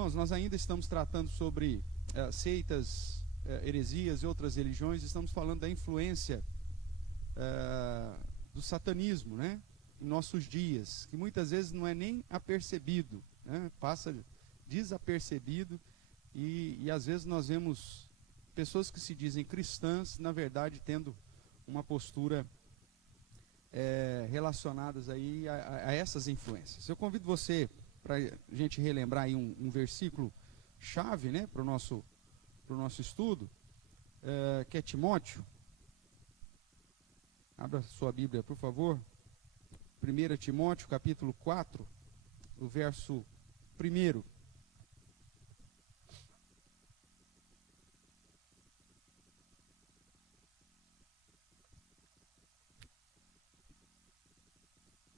Irmãos, nós ainda estamos tratando sobre seitas, heresias e outras religiões. Estamos falando da influência do satanismo, né, em nossos dias, que muitas vezes não é nem apercebido, né, passa desapercebido, e às vezes nós vemos pessoas que se dizem cristãs, na verdade tendo uma postura relacionadas aí a essas influências. Eu convido você para a gente relembrar aí um versículo chave, né, para o nosso estudo, que é Timóteo. Abra sua Bíblia, por favor. 1 Timóteo, capítulo 4, o verso 1.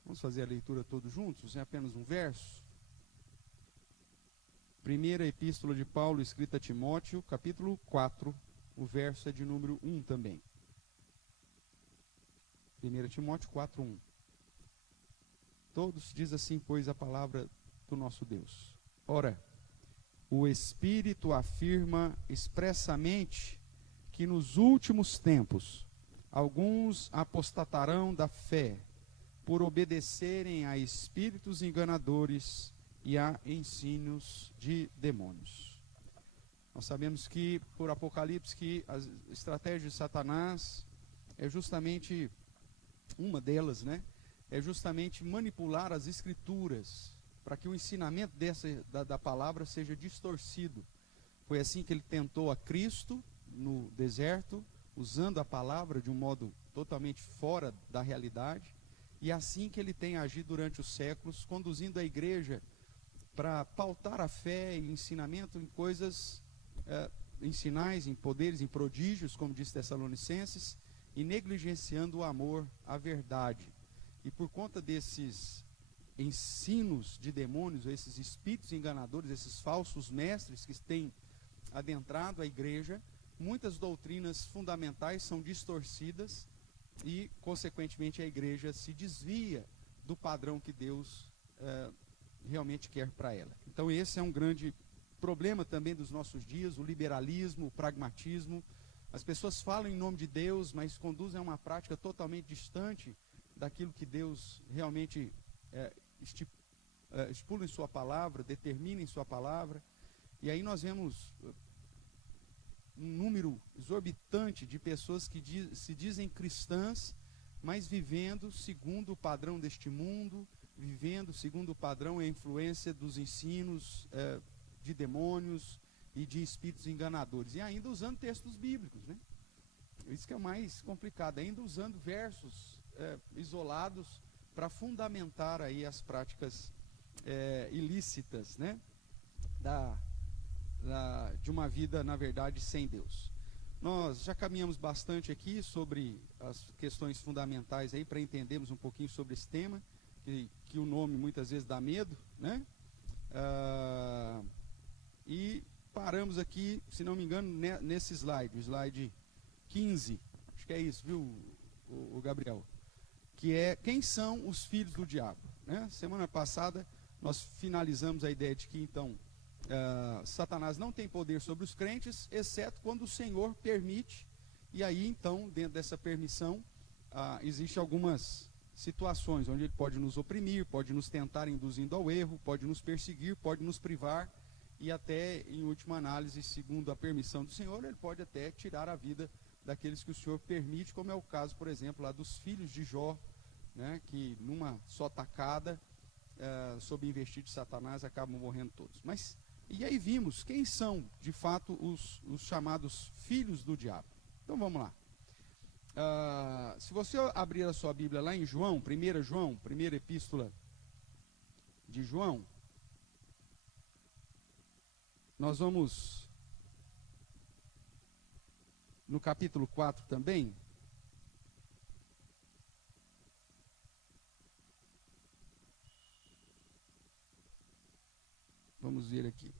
Vamos fazer a leitura todos juntos, em apenas um verso. Primeira epístola de Paulo, escrita a Timóteo, capítulo 4, o verso é de número 1 também. 1 Timóteo 4, 1. Todos diz assim, pois, a palavra do nosso Deus. Ora, o Espírito afirma expressamente que nos últimos tempos alguns apostatarão da fé, por obedecerem a espíritos enganadores e a ensinos de demônios. Nós sabemos que, por Apocalipse, que a estratégia de Satanás é justamente, uma delas, né, é justamente manipular as escrituras, para que o ensinamento da palavra seja distorcido. Foi assim que ele tentou a Cristo no deserto, usando a palavra de um modo totalmente fora da realidade, e assim que ele tem agido durante os séculos, conduzindo a igreja para pautar a fé e ensinamento em coisas, em sinais, em poderes, em prodígios, como diz Tessalonicenses, e negligenciando o amor à verdade. E por conta desses ensinos de demônios, esses espíritos enganadores, esses falsos mestres que têm adentrado a igreja, muitas doutrinas fundamentais são distorcidas e, consequentemente, a igreja se desvia do padrão que Deus realmente quer para ela. Então esse é um grande problema também dos nossos dias, o liberalismo, o pragmatismo. As pessoas falam em nome de Deus, mas conduzem a uma prática totalmente distante daquilo que Deus realmente estipula em sua palavra, determina em sua palavra. E aí nós vemos um número exorbitante de pessoas que se dizem cristãs, mas vivendo segundo o padrão deste mundo, vivendo segundo o padrão e a influência dos ensinos de demônios e de espíritos enganadores. E ainda usando textos bíblicos, né? Isso que é o mais complicado, ainda usando versos isolados para fundamentar aí as práticas ilícitas, né? De uma vida, na verdade, sem Deus. Nós já caminhamos bastante aqui sobre as questões fundamentais aí para entendermos um pouquinho sobre esse tema, que o nome muitas vezes dá medo, né? E paramos aqui, se não me engano, nesse slide, o slide 15, acho que é isso, viu, o Gabriel? Que é, quem são os filhos do diabo, né? Semana passada nós finalizamos a ideia de que, então, Satanás não tem poder sobre os crentes, exceto quando o Senhor permite, e aí, então, dentro dessa permissão, existem algumas situações onde ele pode nos oprimir, pode nos tentar induzindo ao erro, pode nos perseguir, pode nos privar, e até, em última análise, segundo a permissão do Senhor, ele pode até tirar a vida daqueles que o Senhor permite, como é o caso, por exemplo, lá dos filhos de Jó, né, que numa só tacada, sob investir de Satanás, acabam morrendo todos. Mas, e aí vimos quem são, de fato, os chamados filhos do diabo. Então vamos lá. Se você abrir a sua Bíblia lá em João, 1 João, primeira epístola de João, nós vamos no capítulo 4 também. Vamos ver aqui.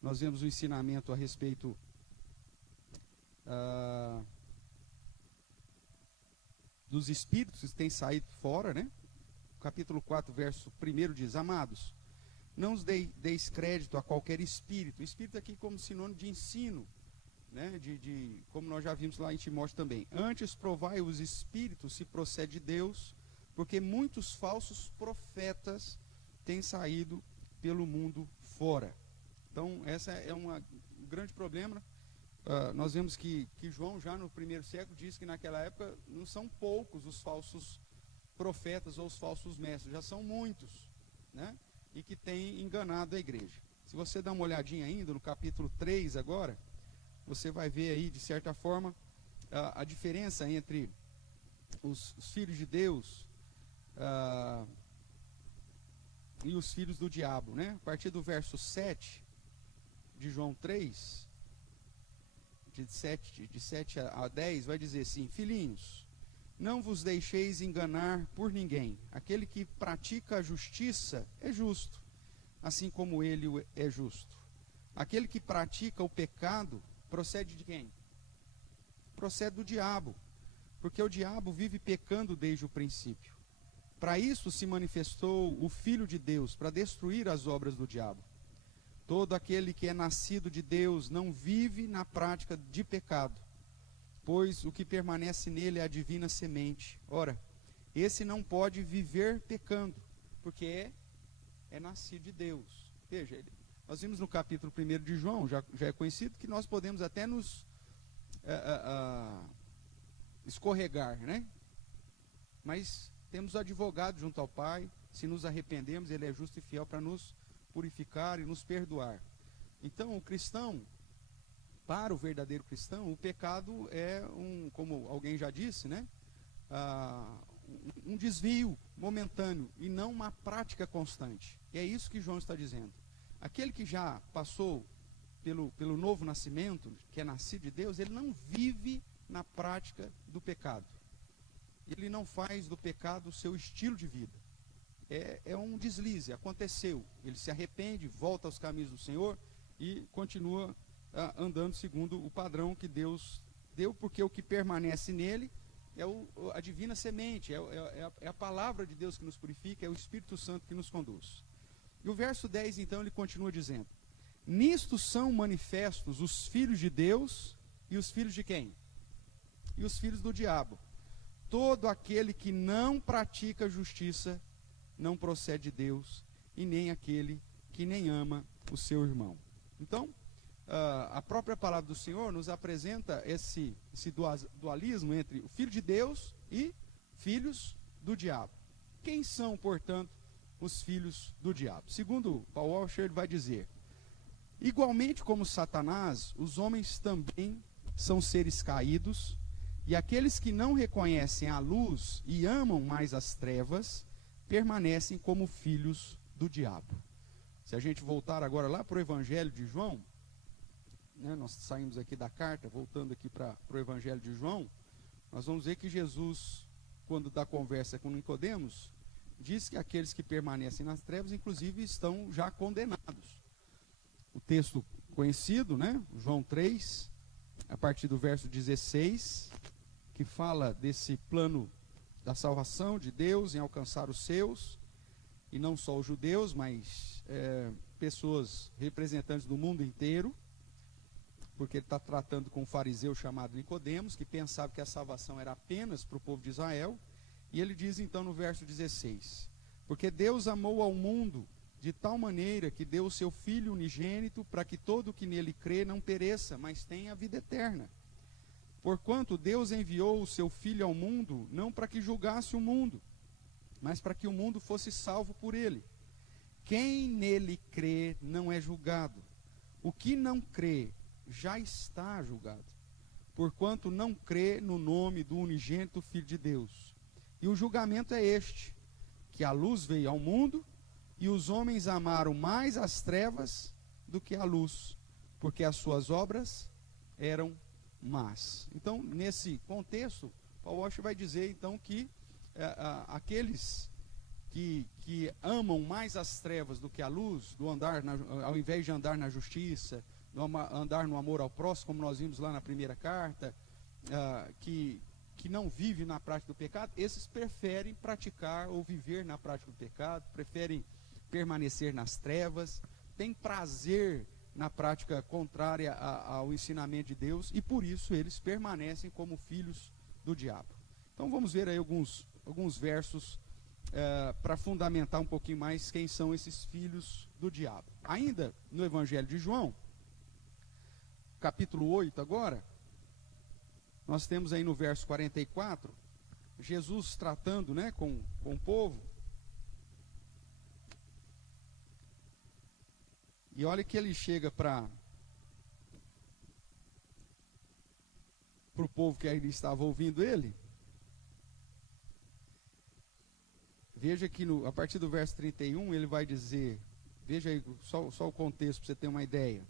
Nós vemos o ensinamento a respeito dos espíritos que têm saído fora, né? Capítulo 4, verso 1 diz: amados, não os deis crédito a qualquer espírito. Espírito aqui como sinônimo de ensino, né? Como nós já vimos lá em Timóteo também. Antes provai os espíritos se procede de Deus, porque muitos falsos profetas têm saído pelo mundo fora. Então, essa é um grande problema. Nós vemos que João, já no primeiro século, diz que naquela época não são poucos os falsos profetas ou os falsos mestres, já são muitos, né? E que têm enganado a igreja. Se você dá uma olhadinha ainda no capítulo 3 agora, você vai ver aí, de certa forma, a diferença entre os filhos de Deus e os filhos do diabo, né? A partir do verso 7 de João 3, de 7 a 10, vai dizer assim: filhinhos, não vos deixeis enganar por ninguém. Aquele que pratica a justiça é justo, assim como ele é justo. Aquele que pratica o pecado procede de quem? Procede do diabo, porque o diabo vive pecando desde o princípio. Para isso se manifestou o Filho de Deus, para destruir as obras do diabo. Todo aquele que é nascido de Deus não vive na prática de pecado, pois o que permanece nele é a divina semente. Ora, esse não pode viver pecando, porque é nascido de Deus. Veja, nós vimos no capítulo 1 de João, já é conhecido, que nós podemos até nos escorregar, né? Mas temos advogado junto ao Pai. Se nos arrependemos, Ele é justo e fiel para nos purificar e nos perdoar. Então, o cristão, para o verdadeiro cristão, o pecado é como alguém já disse, né? Um desvio momentâneo e não uma prática constante. E é isso que João está dizendo. Aquele que já passou pelo novo nascimento, que é nascido de Deus, ele não vive na prática do pecado. Ele não faz do pecado o seu estilo de vida. É um deslize, aconteceu. Ele se arrepende, volta aos caminhos do Senhor e continua andando segundo o padrão que Deus deu, porque o que permanece nele é a divina semente, é a palavra de Deus que nos purifica, é o Espírito Santo que nos conduz. E o verso 10, então, ele continua dizendo: nisto são manifestos os filhos de Deus e os filhos de quem? E os filhos do diabo. Todo aquele que não pratica justiça não procede de Deus, e nem aquele que nem ama o seu irmão. Então, a própria palavra do Senhor nos apresenta esse dualismo entre o filho de Deus e filhos do diabo. Quem são, portanto, os filhos do diabo? Segundo Paul Washer, ele vai dizer: igualmente como Satanás, os homens também são seres caídos, e aqueles que não reconhecem a luz e amam mais as trevas, permanecem como filhos do diabo. Se a gente voltar agora lá para o Evangelho de João, né, nós saímos aqui da carta, voltando aqui para o Evangelho de João, nós vamos ver que Jesus, quando dá conversa com Nicodemos, diz que aqueles que permanecem nas trevas, inclusive, estão já condenados. O texto conhecido, né, João 3, a partir do verso 16, que fala desse plano da salvação de Deus em alcançar os seus, e não só os judeus, mas pessoas representantes do mundo inteiro, porque ele está tratando com um fariseu chamado Nicodemos, que pensava que a salvação era apenas para o povo de Israel, e ele diz então no verso 16: porque Deus amou ao mundo de tal maneira que deu o seu Filho unigênito, para que todo o que nele crê não pereça, mas tenha a vida eterna. Porquanto Deus enviou o seu Filho ao mundo, não para que julgasse o mundo, mas para que o mundo fosse salvo por ele. Quem nele crê não é julgado. O que não crê já está julgado, porquanto não crê no nome do unigênito Filho de Deus. E o julgamento é este, que a luz veio ao mundo, e os homens amaram mais as trevas do que a luz, porque as suas obras eram más. Então, nesse contexto, Paul Washer vai dizer então que aqueles que amam mais as trevas do que a luz, ao invés de andar na justiça, andar no amor ao próximo, como nós vimos lá na primeira carta, que que não vive na prática do pecado, esses preferem praticar ou viver na prática do pecado, preferem permanecer nas trevas, têm prazer na prática contrária ao ensinamento de Deus, e por isso eles permanecem como filhos do diabo. Então vamos ver aí alguns versos para fundamentar um pouquinho mais quem são esses filhos do diabo. Ainda no Evangelho de João, capítulo 8 agora, nós temos aí no verso 44, Jesus tratando, né, com o povo. E olha que ele chega para o povo que ainda estava ouvindo ele. Veja que a partir do verso 31 ele vai dizer, veja aí só o contexto para você ter uma ideia.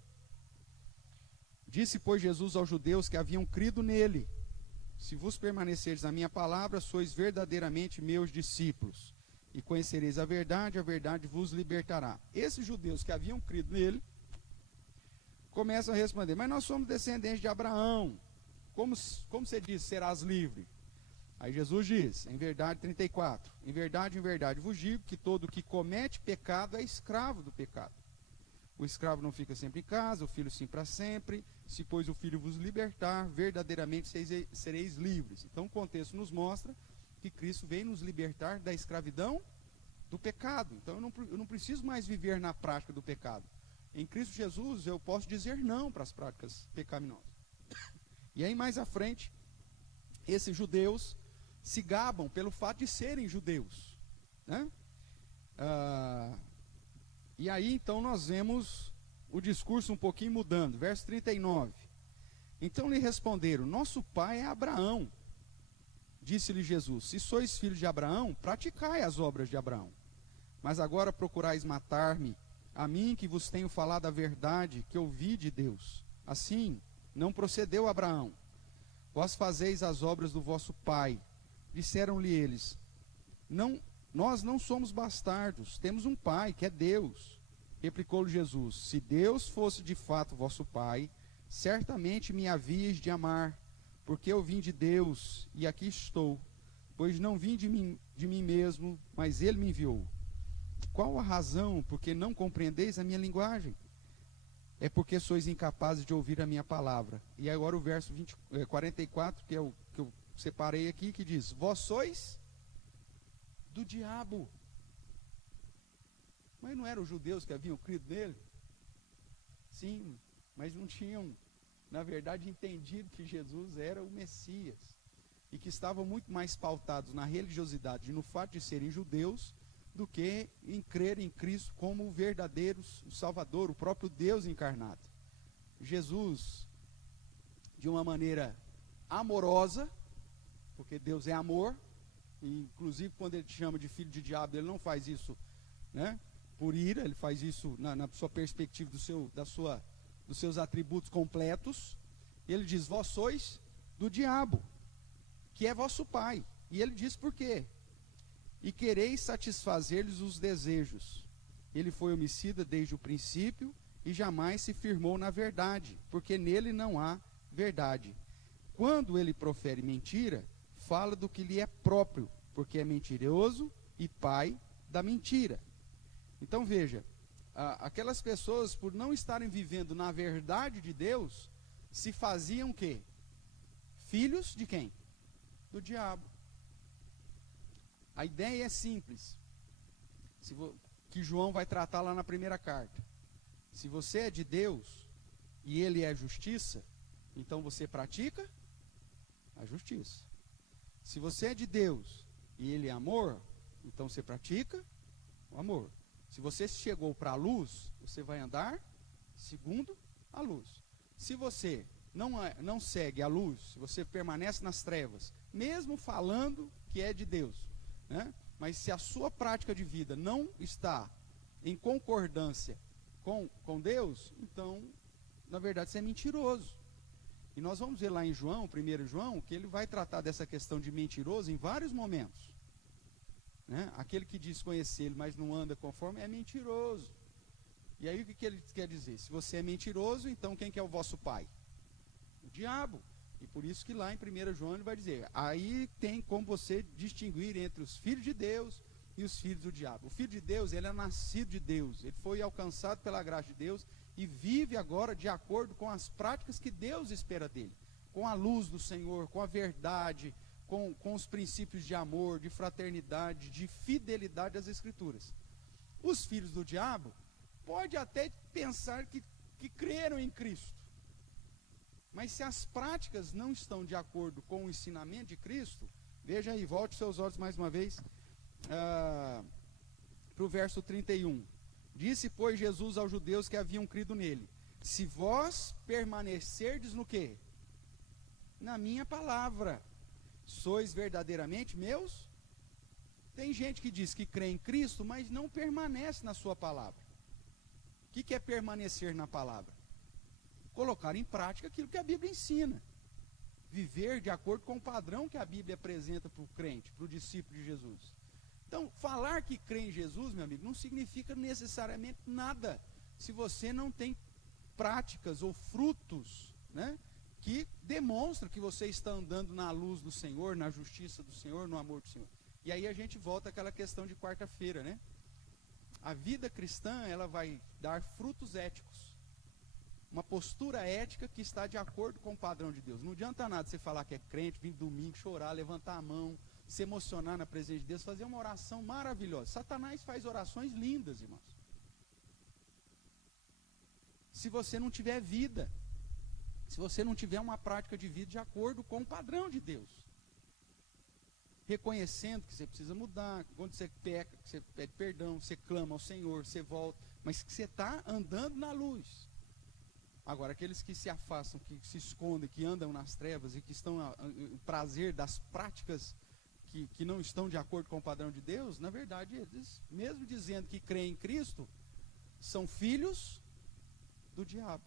Disse, pois, Jesus aos judeus que haviam crido nele: se vos permanecerdes na minha palavra, sois verdadeiramente meus discípulos, e conhecereis a verdade vos libertará. Esses judeus que haviam crido nele, começam a responder, mas nós somos descendentes de Abraão, como você diz, serás livre? Aí Jesus diz, em verdade, 34, em verdade vos digo que todo que comete pecado é escravo do pecado. O escravo não fica sempre em casa, o filho sim para sempre. Se pois o filho vos libertar, verdadeiramente sereis livres. Então o contexto nos mostra que Cristo veio nos libertar da escravidão do pecado. Então eu não preciso mais viver na prática do pecado. Em Cristo Jesus eu posso dizer não para as práticas pecaminosas. E aí mais à frente, esses judeus se gabam pelo fato de serem judeus, né? E aí então nós vemos o discurso um pouquinho mudando. Verso 39. Então lhe responderam, nosso pai é Abraão. Disse-lhe Jesus, se sois filhos de Abraão, praticai as obras de Abraão. Mas agora procurais matar-me, a mim que vos tenho falado a verdade, que ouvi de Deus. Assim, não procedeu Abraão. Vós fazeis as obras do vosso pai. Disseram-lhe eles, nós não somos bastardos, temos um pai, que é Deus. Replicou-lhe Jesus, se Deus fosse de fato vosso pai, certamente me havíeis de amar, porque eu vim de Deus, e aqui estou, pois não vim de mim mesmo, mas ele me enviou. Qual a razão porque não compreendeis a minha linguagem? É porque sois incapazes de ouvir a minha palavra. E agora o verso 44, que é o que eu separei aqui, que diz, vós sois do diabo. Mas não eram os judeus que haviam crido nele? Sim, mas não tinham, na verdade, entendido que Jesus era o Messias. E que estavam muito mais pautados na religiosidade e no fato de serem judeus, do que em crer em Cristo como o verdadeiro Salvador, o próprio Deus encarnado. Jesus, de uma maneira amorosa, porque Deus é amor, e inclusive quando ele te chama de filho de diabo, ele não faz isso, né, por ira, ele faz isso na sua perspectiva dos seus atributos completos. Ele diz, vós sois do diabo, que é vosso pai. E ele diz por quê? E quereis satisfazer-lhes os desejos. Ele foi homicida desde o princípio e jamais se firmou na verdade, porque nele não há verdade. Quando ele profere mentira, fala do que lhe é próprio, porque é mentiroso e pai da mentira. Então veja, aquelas pessoas, por não estarem vivendo na verdade de Deus, se faziam o quê? Filhos de quem? Do diabo. A ideia é simples, que João vai tratar lá na primeira carta. Se você é de Deus e ele é justiça, então você pratica a justiça. Se você é de Deus e ele é amor, então você pratica o amor. Se você chegou para a luz, você vai andar segundo a luz. Se você não segue a luz, se você permanece nas trevas, mesmo falando que é de Deus, né? Mas se a sua prática de vida não está em concordância com Deus, então, na verdade, você é mentiroso. E nós vamos ver lá em João, 1 João, que ele vai tratar dessa questão de mentiroso em vários momentos, né? Aquele que diz conhecer ele, mas não anda conforme, é mentiroso. E aí o que ele quer dizer? Se você é mentiroso, então quem que é o vosso pai? O diabo. E por isso que lá em 1 João ele vai dizer, aí tem como você distinguir entre os filhos de Deus e os filhos do diabo. O filho de Deus, ele é nascido de Deus, ele foi alcançado pela graça de Deus e vive agora de acordo com as práticas que Deus espera dele, com a luz do Senhor, com a verdade, com os princípios de amor, de fraternidade, de fidelidade às Escrituras. Os filhos do diabo pode até pensar que creram em Cristo, mas se as práticas não estão de acordo com o ensinamento de Cristo, veja aí, volte seus olhos mais uma vez para o verso 31. Disse, pois, Jesus aos judeus que haviam crido nele, se vós permanecerdes no quê? Na minha palavra, sois verdadeiramente meus? Tem gente que diz que crê em Cristo, mas não permanece na sua palavra. O que é permanecer na palavra? Colocar em prática aquilo que a Bíblia ensina. Viver de acordo com o padrão que a Bíblia apresenta para o crente, para o discípulo de Jesus. Então, falar que crê em Jesus, meu amigo, não significa necessariamente nada, se você não tem práticas ou frutos, né, que demonstram que você está andando na luz do Senhor, na justiça do Senhor, no amor do Senhor. E aí a gente volta àquela questão de quarta-feira, né? A vida cristã, ela vai dar frutos éticos. Uma postura ética que está de acordo com o padrão de Deus. Não adianta nada você falar que é crente, vir domingo, chorar, levantar a mão, se emocionar na presença de Deus, fazer uma oração maravilhosa. Satanás faz orações lindas, irmãos. Se você não tiver vida, se você não tiver uma prática de vida de acordo com o padrão de Deus, reconhecendo que você precisa mudar, quando você peca, que você pede perdão, você clama ao Senhor, você volta, mas que você está andando na luz. Agora, aqueles que se afastam, que se escondem, que andam nas trevas e que estão no prazer das práticas que não estão de acordo com o padrão de Deus, na verdade, eles, mesmo dizendo que creem em Cristo, são filhos do diabo,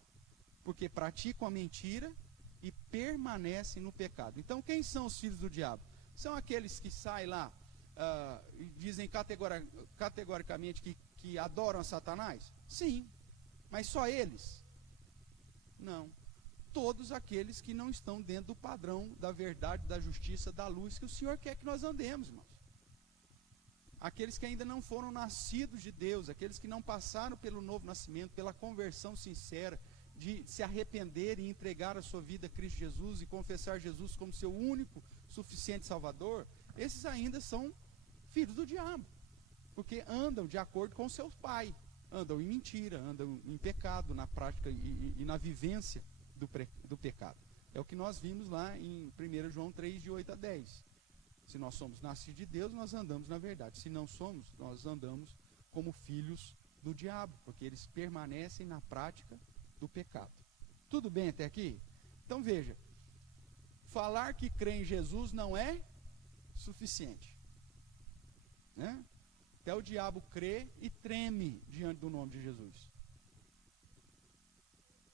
porque praticam a mentira e permanecem no pecado. Então, quem são os filhos do diabo? São aqueles que saem lá e dizem categoricamente que adoram a Satanás? Sim, mas só eles? Não. Todos aqueles que não estão dentro do padrão da verdade, da justiça, da luz que o Senhor quer que nós andemos, irmãos. Aqueles que ainda não foram nascidos de Deus, aqueles que não passaram pelo novo nascimento, pela conversão sincera, de se arrepender e entregar a sua vida a Cristo Jesus e confessar Jesus como seu único, suficiente Salvador, esses ainda são filhos do diabo, porque andam de acordo com seu pai, andam em mentira, andam em pecado, na prática e na vivência do pecado. É o que nós vimos lá em 1 João 3, de 8 a 10. Se nós somos nascidos de Deus, nós andamos na verdade. Se não somos, nós andamos como filhos do diabo, porque eles permanecem na prática do pecado. Tudo bem até aqui? Então veja, falar que crê em Jesus não é suficiente, né? Até o diabo crê e treme diante do nome de Jesus.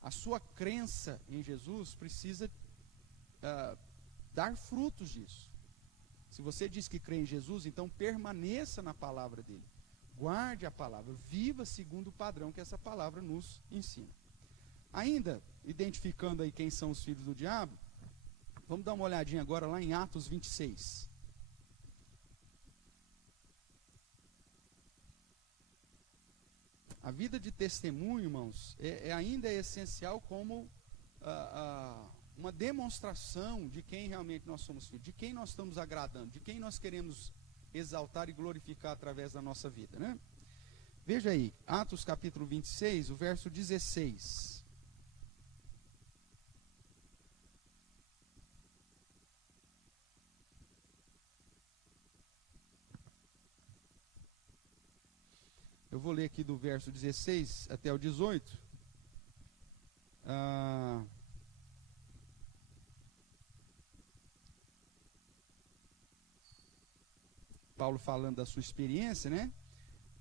A sua crença em Jesus precisa dar frutos disso. Se você diz que crê em Jesus, então permaneça na palavra dele. Guarde a palavra, viva segundo o padrão que essa palavra nos ensina. Ainda, identificando aí quem são os filhos do diabo, vamos dar uma olhadinha agora lá em Atos 26. A vida de testemunho, irmãos, ainda é essencial como uma demonstração de quem realmente nós somos filhos, de quem nós estamos agradando, de quem nós queremos exaltar e glorificar através da nossa vida, né? Veja aí, Atos capítulo 26, o verso 16. Eu vou ler aqui do verso 16 até o 18. Paulo falando da sua experiência, né?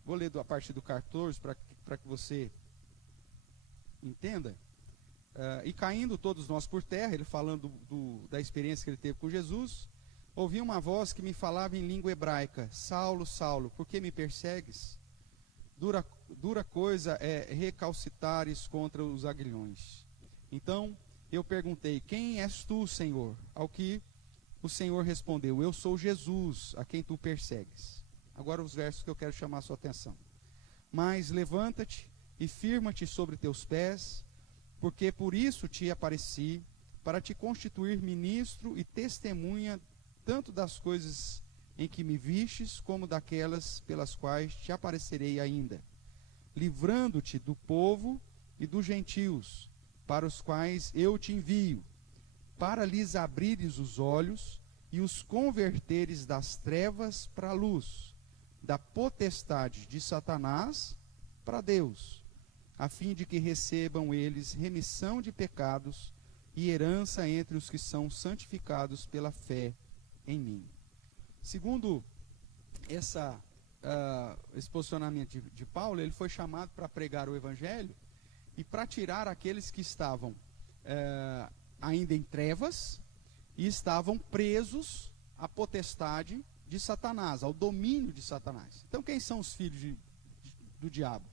Vou ler a partir do 14 para que você entenda. E caindo todos nós por terra, ele falando da experiência que ele teve com Jesus, ouvi uma voz que me falava em língua hebraica: Saulo, Saulo, por que me persegues? Dura coisa é recalcitares contra os aguilhões. Então eu perguntei: quem és tu, Senhor? Ao que o Senhor respondeu: eu sou Jesus, a quem tu persegues. Agora os versos que eu quero chamar a sua atenção. Mas levanta-te e firma-te sobre teus pés, porque por isso te apareci, para te constituir ministro e testemunha tanto das coisas em que me vistes, como daquelas pelas quais te aparecerei ainda, livrando-te do povo e dos gentios, para os quais eu te envio, para lhes abrires os olhos e os converteres das trevas para a luz, da potestade de Satanás para Deus, a fim de que recebam eles remissão de pecados e herança entre os que são santificados pela fé em mim. Segundo esse posicionamento de Paulo, ele foi chamado para pregar o evangelho e para tirar aqueles que estavam ainda em trevas e estavam presos à potestade de Satanás, ao domínio de Satanás. Então, quem são os filhos do diabo?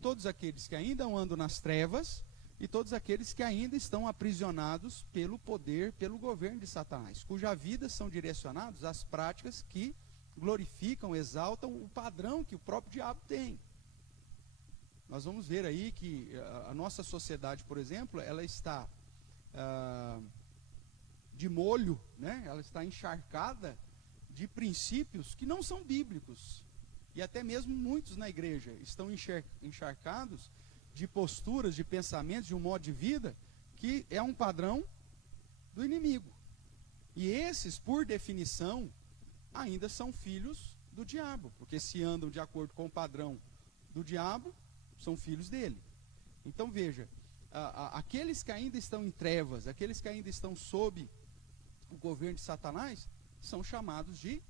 Todos aqueles que ainda andam nas trevas e todos aqueles que ainda estão aprisionados pelo poder, pelo governo de Satanás, cuja vida são direcionados às práticas que glorificam, exaltam o padrão que o próprio diabo tem. Nós vamos ver aí que a nossa sociedade, por exemplo, ela está de molho, né? Ela está encharcada de princípios que não são bíblicos. E até mesmo muitos na igreja estão encharcados de posturas, de pensamentos, de um modo de vida que é um padrão do inimigo. E esses, por definição, ainda são filhos do diabo, porque se andam de acordo com o padrão do diabo, são filhos dele. Então veja, aqueles que ainda estão em trevas, aqueles que ainda estão sob o governo de Satanás, são chamados de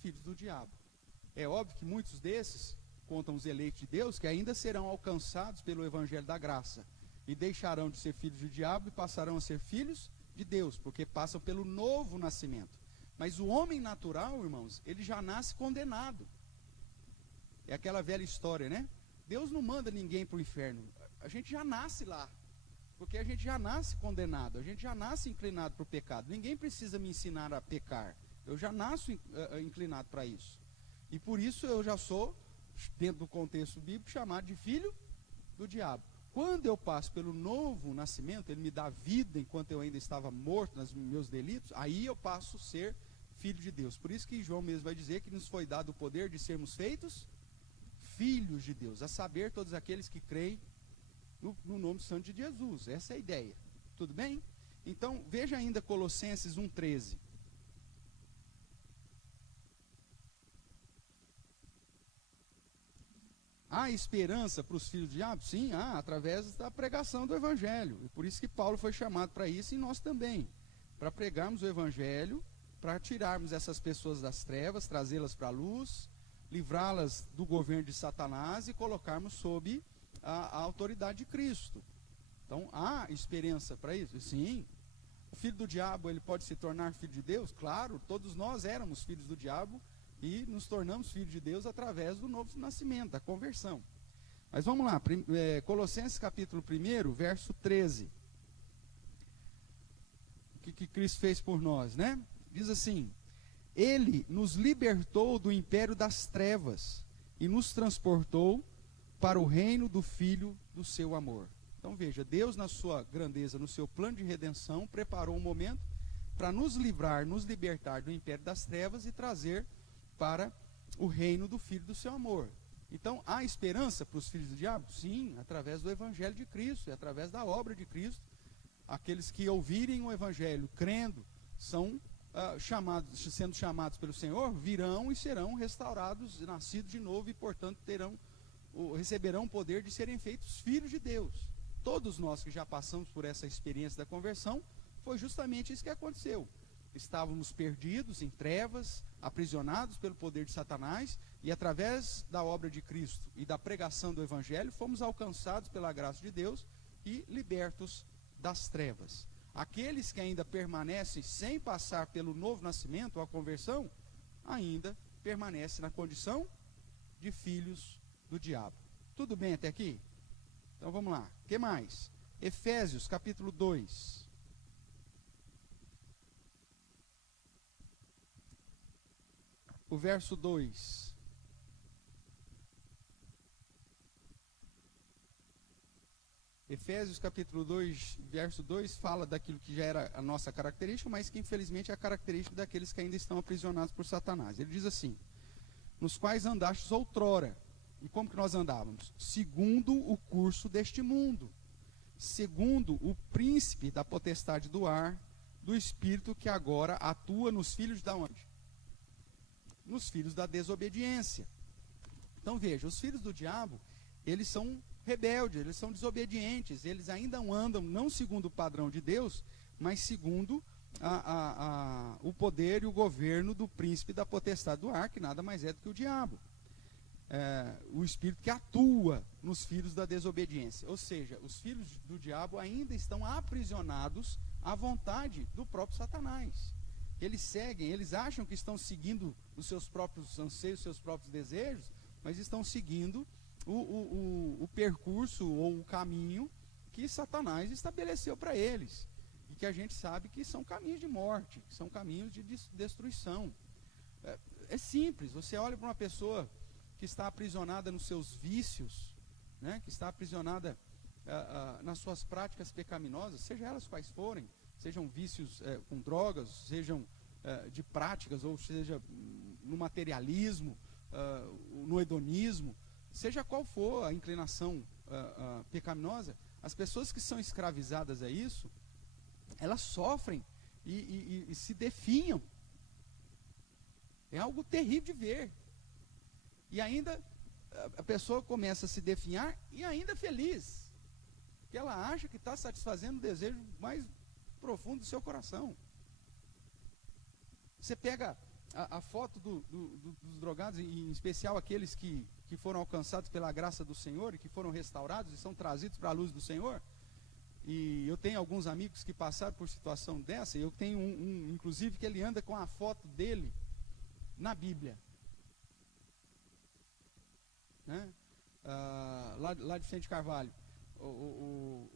filhos do diabo. É óbvio que muitos desses, contam os eleitos de Deus, que ainda serão alcançados pelo evangelho da graça e deixarão de ser filhos do diabo e passarão a ser filhos de Deus, porque passam pelo novo nascimento. Mas o homem natural, irmãos, ele já nasce condenado. É aquela velha história, né? Deus não manda ninguém para o inferno. A gente já nasce lá, porque a gente já nasce condenado, a gente já nasce inclinado para o pecado. Ninguém precisa me ensinar a pecar. Eu já nasço inclinado para isso. E por isso eu já sou, dentro do contexto bíblico, chamado de filho do diabo. Quando eu passo pelo novo nascimento, ele me dá vida enquanto eu ainda estava morto nos meus delitos, aí eu passo a ser filho de Deus. Por isso que João mesmo vai dizer que nos foi dado o poder de sermos feitos filhos de Deus, a saber, todos aqueles que creem no nome santo de Jesus. Essa é a ideia. Tudo bem? Então, veja ainda Colossenses 1,13. Há esperança para os filhos do diabo? Sim, há, através da pregação do evangelho. E por isso que Paulo foi chamado para isso, e nós também, para pregarmos o evangelho, para tirarmos essas pessoas das trevas, trazê-las para a luz, livrá-las do governo de Satanás e colocarmos sob a autoridade de Cristo. Então, há esperança para isso? Sim. O filho do diabo, ele pode se tornar filho de Deus? Claro, todos nós éramos filhos do diabo, e nos tornamos filhos de Deus através do novo nascimento, da conversão. Mas vamos lá, Colossenses capítulo 1, verso 13. O que Cristo fez por nós, né? Diz assim: Ele nos libertou do império das trevas e nos transportou para o reino do Filho do seu amor. Então veja, Deus na sua grandeza, no seu plano de redenção, preparou um momento para nos livrar, nos libertar do império das trevas e trazer para o reino do Filho do seu amor. Então, há esperança para os filhos do diabo? Sim, através do evangelho de Cristo, e através da obra de Cristo. Aqueles que ouvirem o evangelho, crendo, são sendo chamados pelo Senhor, virão e serão restaurados, nascidos de novo, e portanto receberão o poder de serem feitos filhos de Deus. Todos nós que já passamos por essa experiência da conversão, foi justamente isso que aconteceu. Estávamos perdidos em trevas, aprisionados pelo poder de Satanás, e através da obra de Cristo e da pregação do evangelho, fomos alcançados pela graça de Deus e libertos das trevas. Aqueles que ainda permanecem sem passar pelo novo nascimento, ou a conversão, ainda permanecem na condição de filhos do diabo. Tudo bem até aqui? Então vamos lá. O que mais? Efésios capítulo 2. o verso 2. Efésios capítulo 2, verso 2, fala daquilo que já era a nossa característica, mas que infelizmente é a característica daqueles que ainda estão aprisionados por Satanás. Ele diz assim: nos quais andastes outrora. E como que nós andávamos? Segundo o curso deste mundo, segundo o príncipe da potestade do ar, do espírito que agora atua nos filhos da onde? Nos filhos da desobediência. Então veja, os filhos do diabo, eles são rebeldes, eles são desobedientes, eles ainda andam não segundo o padrão de Deus, mas segundo o poder e o governo do príncipe da potestade do ar, que nada mais é do que o diabo. O espírito que atua nos filhos da desobediência. Ou seja, os filhos do diabo ainda estão aprisionados à vontade do próprio Satanás. Eles seguem, eles acham que estão seguindo os seus próprios anseios, os seus próprios desejos, mas estão seguindo o percurso ou o caminho que Satanás estabeleceu para eles. E que a gente sabe que são caminhos de morte, que são caminhos de destruição. É simples, você olha para uma pessoa que está aprisionada nos seus vícios, né, que está aprisionada nas suas práticas pecaminosas, seja elas quais forem, sejam vícios com drogas, sejam de práticas, ou seja, no materialismo, no hedonismo, seja qual for a inclinação pecaminosa, as pessoas que são escravizadas a isso, elas sofrem e se definham. É algo terrível de ver. E ainda a pessoa começa a se definhar e ainda feliz, porque ela acha que está satisfazendo o desejo mais profundo do seu coração. Você pega a foto dos drogados, em especial aqueles que foram alcançados pela graça do Senhor e que foram restaurados e são trazidos para a luz do Senhor. E eu tenho alguns amigos que passaram por situação dessa, e eu tenho inclusive, que ele anda com a foto dele na Bíblia. Né? Lá de Vicente Carvalho, o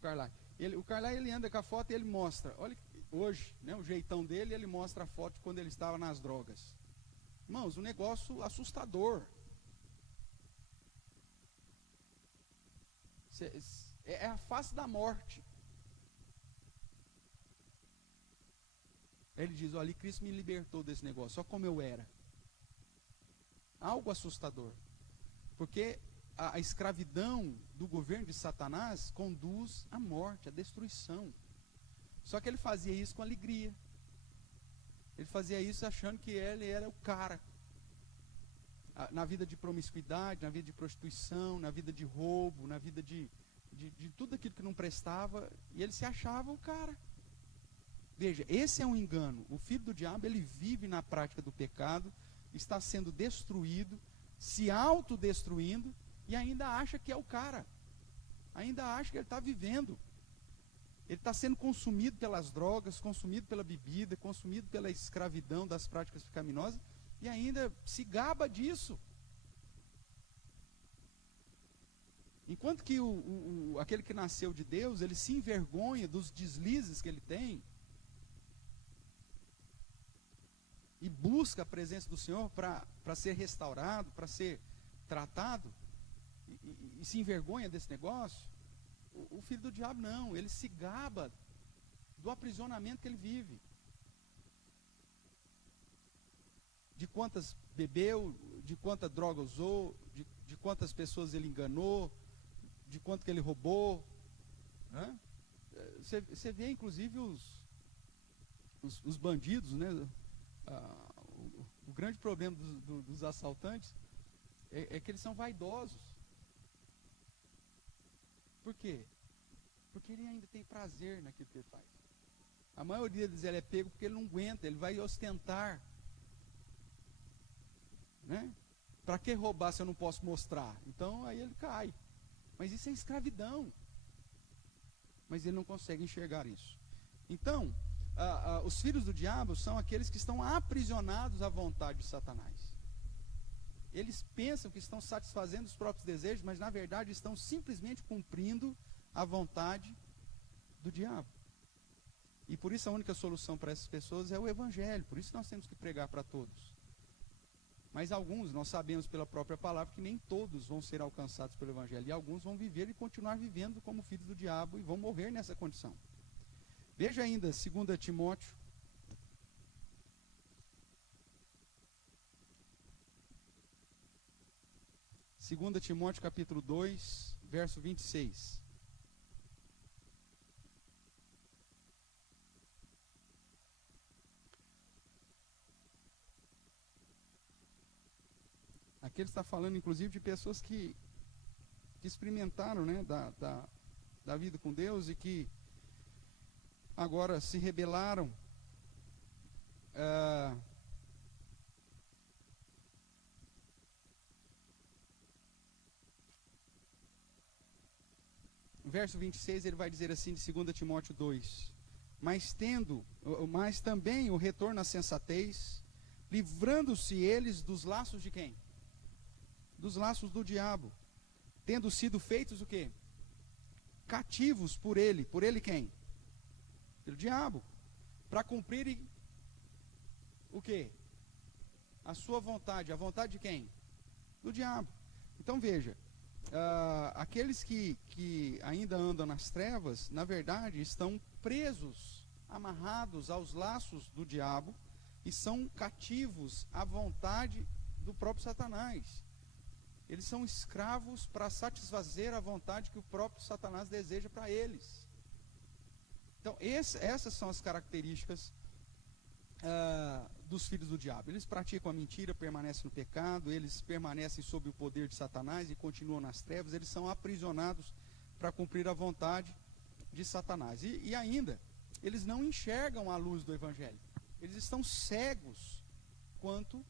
Carlai. O Carlai, ele anda com a foto e ele mostra, olha hoje, né, o jeitão dele, ele mostra a foto de quando ele estava nas drogas. Irmãos, um negócio assustador. É a face da morte. Ele diz, olha, Cristo me libertou desse negócio, só como eu era. Algo assustador. Porque a escravidão do governo de Satanás conduz à morte, à destruição. Só que ele fazia isso com alegria. Ele fazia isso achando que ele era o cara. Na vida de promiscuidade, na vida de prostituição, na vida de roubo, na vida de tudo aquilo que não prestava, e ele se achava o cara. Veja, esse é um engano. O filho do diabo, ele vive na prática do pecado, está sendo destruído, se autodestruindo, e ainda acha que é o cara. Ainda acha que ele está vivendo. Ele está sendo consumido pelas drogas, consumido pela bebida, consumido pela escravidão das práticas pecaminosas, e ainda se gaba disso. Enquanto que aquele que nasceu de Deus, ele se envergonha dos deslizes que ele tem, e busca a presença do Senhor para ser restaurado, para ser tratado, e se envergonha desse negócio. O filho do diabo não, ele se gaba do aprisionamento que ele vive. De quantas bebeu, de quanta droga usou, de quantas pessoas ele enganou, de quanto que ele roubou. Né? Você vê inclusive os bandidos, né? O grande problema dos assaltantes é que eles são vaidosos. Por quê? Porque ele ainda tem prazer naquilo que ele faz. A maioria deles ele é pego porque ele não aguenta, ele vai ostentar. Né? Para que roubar se eu não posso mostrar? Então aí ele cai. Mas isso é escravidão. Mas ele não consegue enxergar isso. Então, os filhos do diabo são aqueles que estão aprisionados à vontade de Satanás. Eles pensam que estão satisfazendo os próprios desejos, mas na verdade estão simplesmente cumprindo a vontade do diabo. E por isso a única solução para essas pessoas é o Evangelho. Por isso nós temos que pregar para todos. Mas alguns, nós sabemos pela própria palavra que nem todos vão ser alcançados pelo Evangelho. E alguns vão viver e continuar vivendo como filhos do diabo e vão morrer nessa condição. Veja ainda 2 Timóteo. Segunda Timóteo capítulo 2, verso 26. Aqui ele está falando, inclusive, de pessoas que experimentaram, né, da vida com Deus e que agora se rebelaram. Verso 26, ele vai dizer assim, de 2 Timóteo 2: mas também o retorno à sensatez, livrando-se eles dos laços de quem? Dos laços do diabo, tendo sido feitos o quê? Cativos por ele quem? Pelo diabo, para cumprirem o quê? A sua vontade, a vontade de quem? Do diabo. Então veja, aqueles que ainda andam nas trevas, na verdade, estão presos, amarrados aos laços do diabo e são cativos à vontade do próprio Satanás. Eles são escravos para satisfazer a vontade que o próprio Satanás deseja para eles. Então, essas são as características dos filhos do diabo. Eles praticam a mentira, permanecem no pecado, eles permanecem sob o poder de Satanás e continuam nas trevas, eles são aprisionados para cumprir a vontade de Satanás. E ainda, eles não enxergam a luz do Evangelho. Eles estão cegos quanto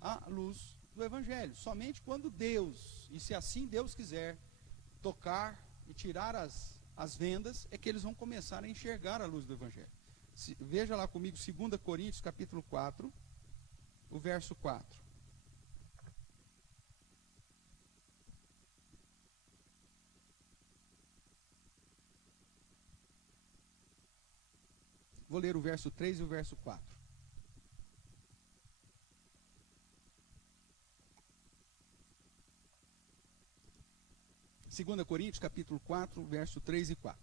à luz do Evangelho. Somente quando Deus, e se assim Deus quiser, tocar e tirar as vendas, é que eles vão começar a enxergar a luz do Evangelho. Veja lá comigo 2 Coríntios capítulo 4, o verso 4. Vou ler o verso 3 e o verso 4. Segunda Coríntios capítulo 4, verso 3 e 4.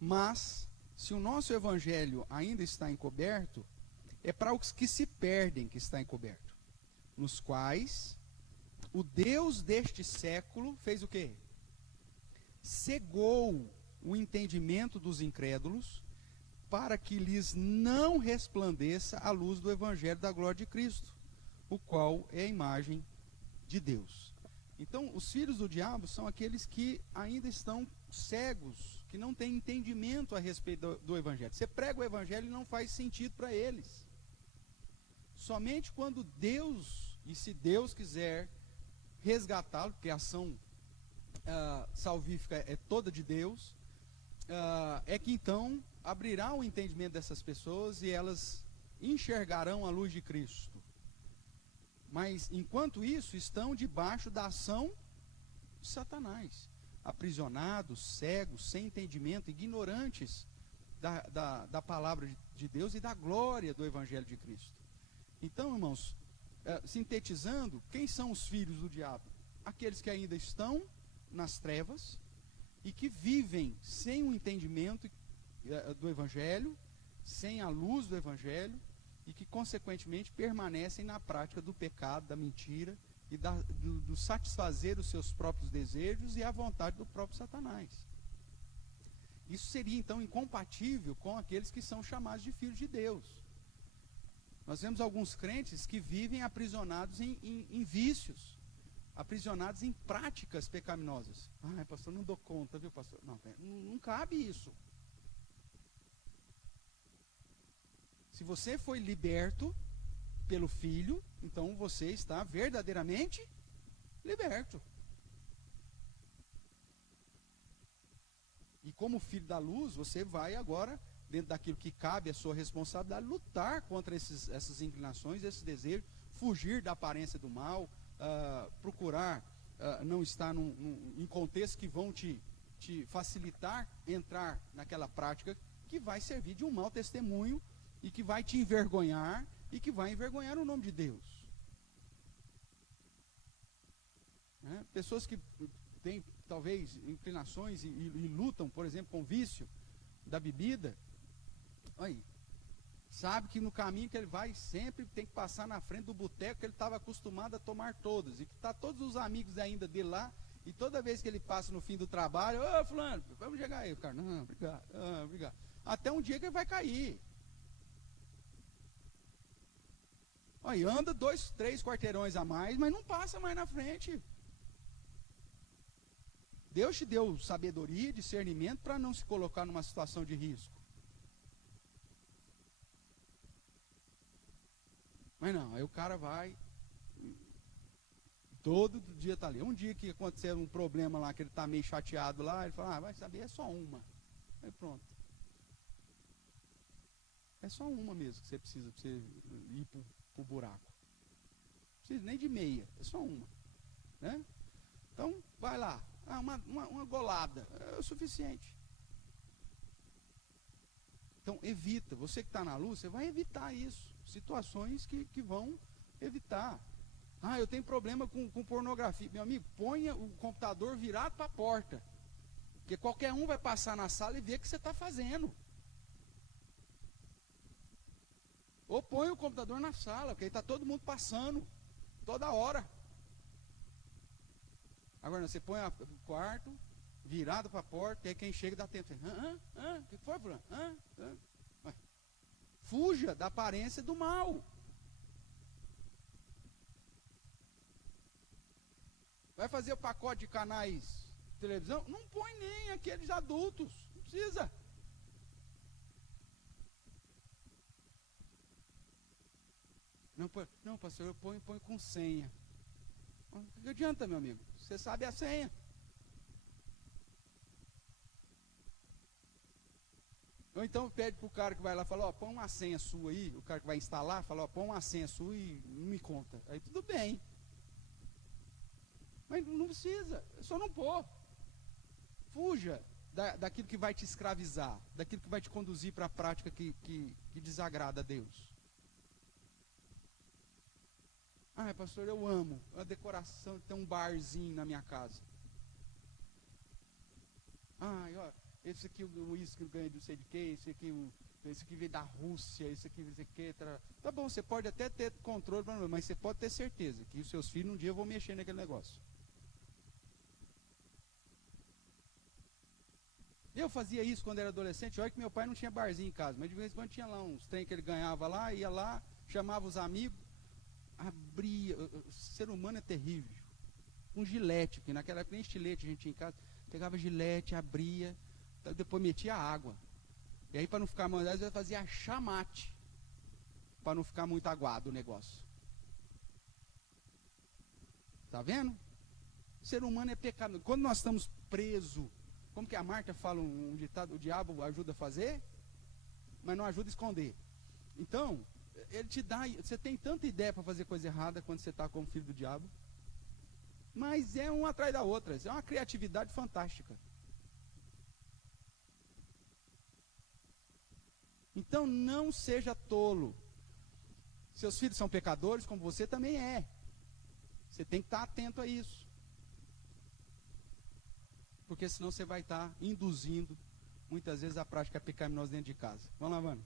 Mas se o nosso evangelho ainda está encoberto, é para os que se perdem que está encoberto, nos quais o Deus deste século fez o quê? Cegou o entendimento dos incrédulos, para que lhes não resplandeça a luz do evangelho da glória de Cristo, o qual é a imagem de Deus. Então, os filhos do diabo são aqueles que ainda estão cegos, que não têm entendimento a respeito do evangelho. Você prega o evangelho e não faz sentido para eles. Somente quando Deus, e se Deus quiser resgatá-lo, porque a ação salvífica é toda de Deus, é que então abrirá o entendimento dessas pessoas e elas enxergarão a luz de Cristo. Mas, enquanto isso, estão debaixo da ação de Satanás, aprisionados, cegos, sem entendimento, ignorantes da palavra de Deus e da glória do Evangelho de Cristo. Então, irmãos, sintetizando, quem são os filhos do diabo? Aqueles que ainda estão nas trevas e que vivem sem o entendimento do Evangelho, sem a luz do Evangelho, e que, consequentemente, permanecem na prática do pecado, da mentira e do satisfazer os seus próprios desejos e a vontade do próprio Satanás. Isso seria, então, incompatível com aqueles que são chamados de filhos de Deus. Nós vemos alguns crentes que vivem aprisionados em vícios, aprisionados em práticas pecaminosas. Ai, pastor, não dou conta, viu, pastor? Não cabe isso. Se você foi liberto pelo Filho, então você está verdadeiramente liberto. E como filho da luz, você vai agora, dentro daquilo que cabe a sua responsabilidade, lutar contra essas inclinações, esses desejos, fugir da aparência do mal, procurar não estar em contextos que vão te facilitar entrar naquela prática que vai servir de um mau testemunho e que vai te envergonhar e que vai envergonhar o nome de Deus. Né? Pessoas que têm, talvez, inclinações e lutam, por exemplo, com o vício da bebida, aí, sabe que no caminho que ele vai sempre tem que passar na frente do boteco que ele estava acostumado a tomar todos, e que está todos os amigos ainda dele lá, e toda vez que ele passa no fim do trabalho, ô fulano, vamos chegar aí, o cara, não, obrigado, obrigado. Até um dia que ele vai cair. Aí anda 2, 3 quarteirões a mais, mas não passa mais na frente. Deus te deu sabedoria e discernimento para não se colocar numa situação de risco. Mas não, aí o cara vai, todo dia está ali. Um dia que acontecer um problema lá, que ele está meio chateado lá, ele fala, vai saber, é só uma. Aí pronto. É só uma mesmo que você precisa para você ir para o buraco. Não precisa nem de meia, é só uma. Né? Então, vai lá. Uma golada, é o suficiente. Então, evita. Você que está na luz, você vai evitar isso. Situações que vão evitar. Eu tenho problema com pornografia. Meu amigo, ponha o computador virado para a porta. Porque qualquer um vai passar na sala e ver o que você está fazendo. Ou põe o computador na sala, porque aí está todo mundo passando, toda hora. Agora, você põe o quarto virado para a porta, e aí quem chega dá tempo. O que foi, fulano? Fuja da aparência do mal. Vai fazer o pacote de canais de televisão? Não põe nem aqueles adultos. Não precisa. Não, pastor, eu ponho com senha. O que adianta, meu amigo? Você sabe a senha. Ou então pede para o cara que vai lá, fala, põe uma senha sua aí, o cara que vai instalar, fala, põe uma senha sua e não me conta. Aí tudo bem. Mas não precisa, é só não pôr. Fuja daquilo que vai te escravizar, daquilo que vai te conduzir para a prática que desagrada a Deus. Pastor, eu amo a decoração de ter um barzinho na minha casa. Esse aqui, o uísque que ganha de não sei de quê, esse aqui veio da Rússia, esse aqui não sei de quê. Tá bom, você pode até ter controle, mas você pode ter certeza que os seus filhos um dia vão mexer naquele negócio. Eu fazia isso quando era adolescente. Olha que meu pai não tinha barzinho em casa, mas de vez em quando tinha lá uns trem que ele ganhava lá, ia lá, chamava os amigos, abria. O ser humano é terrível. Um gilete, porque naquela época nem estilete a gente tinha em casa. Pegava gilete, abria, depois metia água. E aí, para não ficar mandado, às vezes fazia chamate, para não ficar muito aguado o negócio. Tá vendo? O ser humano é pecado. Quando nós estamos presos, como que a Marta fala um ditado, o diabo ajuda a fazer, mas não ajuda a esconder. Então, ele te dá, você tem tanta ideia para fazer coisa errada quando você está como filho do diabo, mas é uma atrás da outra, é uma criatividade fantástica. Então não seja tolo. Seus filhos são pecadores, como você também é. Você tem que estar atento a isso. Porque senão você vai estar induzindo, muitas vezes, a prática pecaminosa dentro de casa. Vamos lá, Vânia.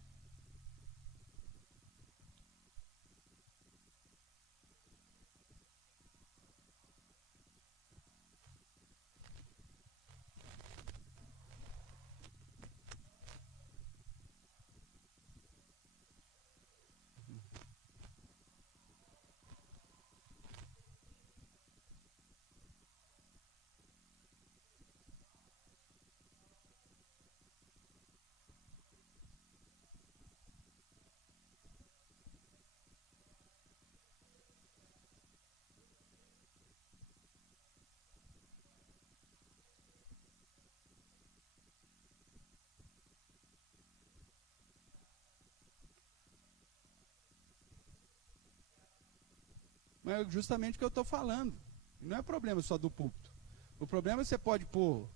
Mas é justamente o que eu estou falando. Não é problema só do púlpito. O problema é que você pode pôr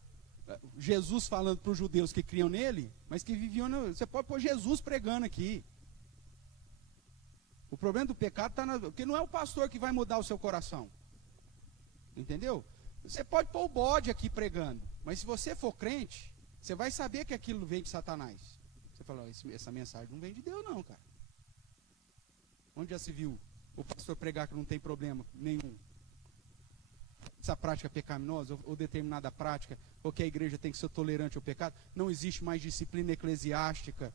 Jesus falando para os judeus que criam nele, mas que viviam. Você pode pôr Jesus pregando aqui. O problema do pecado está porque não é o pastor que vai mudar o seu coração. Entendeu? Você pode pôr o bode aqui pregando, mas se você for crente, você vai saber que aquilo vem de Satanás. Você fala, essa mensagem não vem de Deus não, cara. Onde já se viu o pastor pregar que não tem problema nenhum? Essa prática pecaminosa, ou determinada prática, ou que a igreja tem que ser tolerante ao pecado, não existe mais disciplina eclesiástica,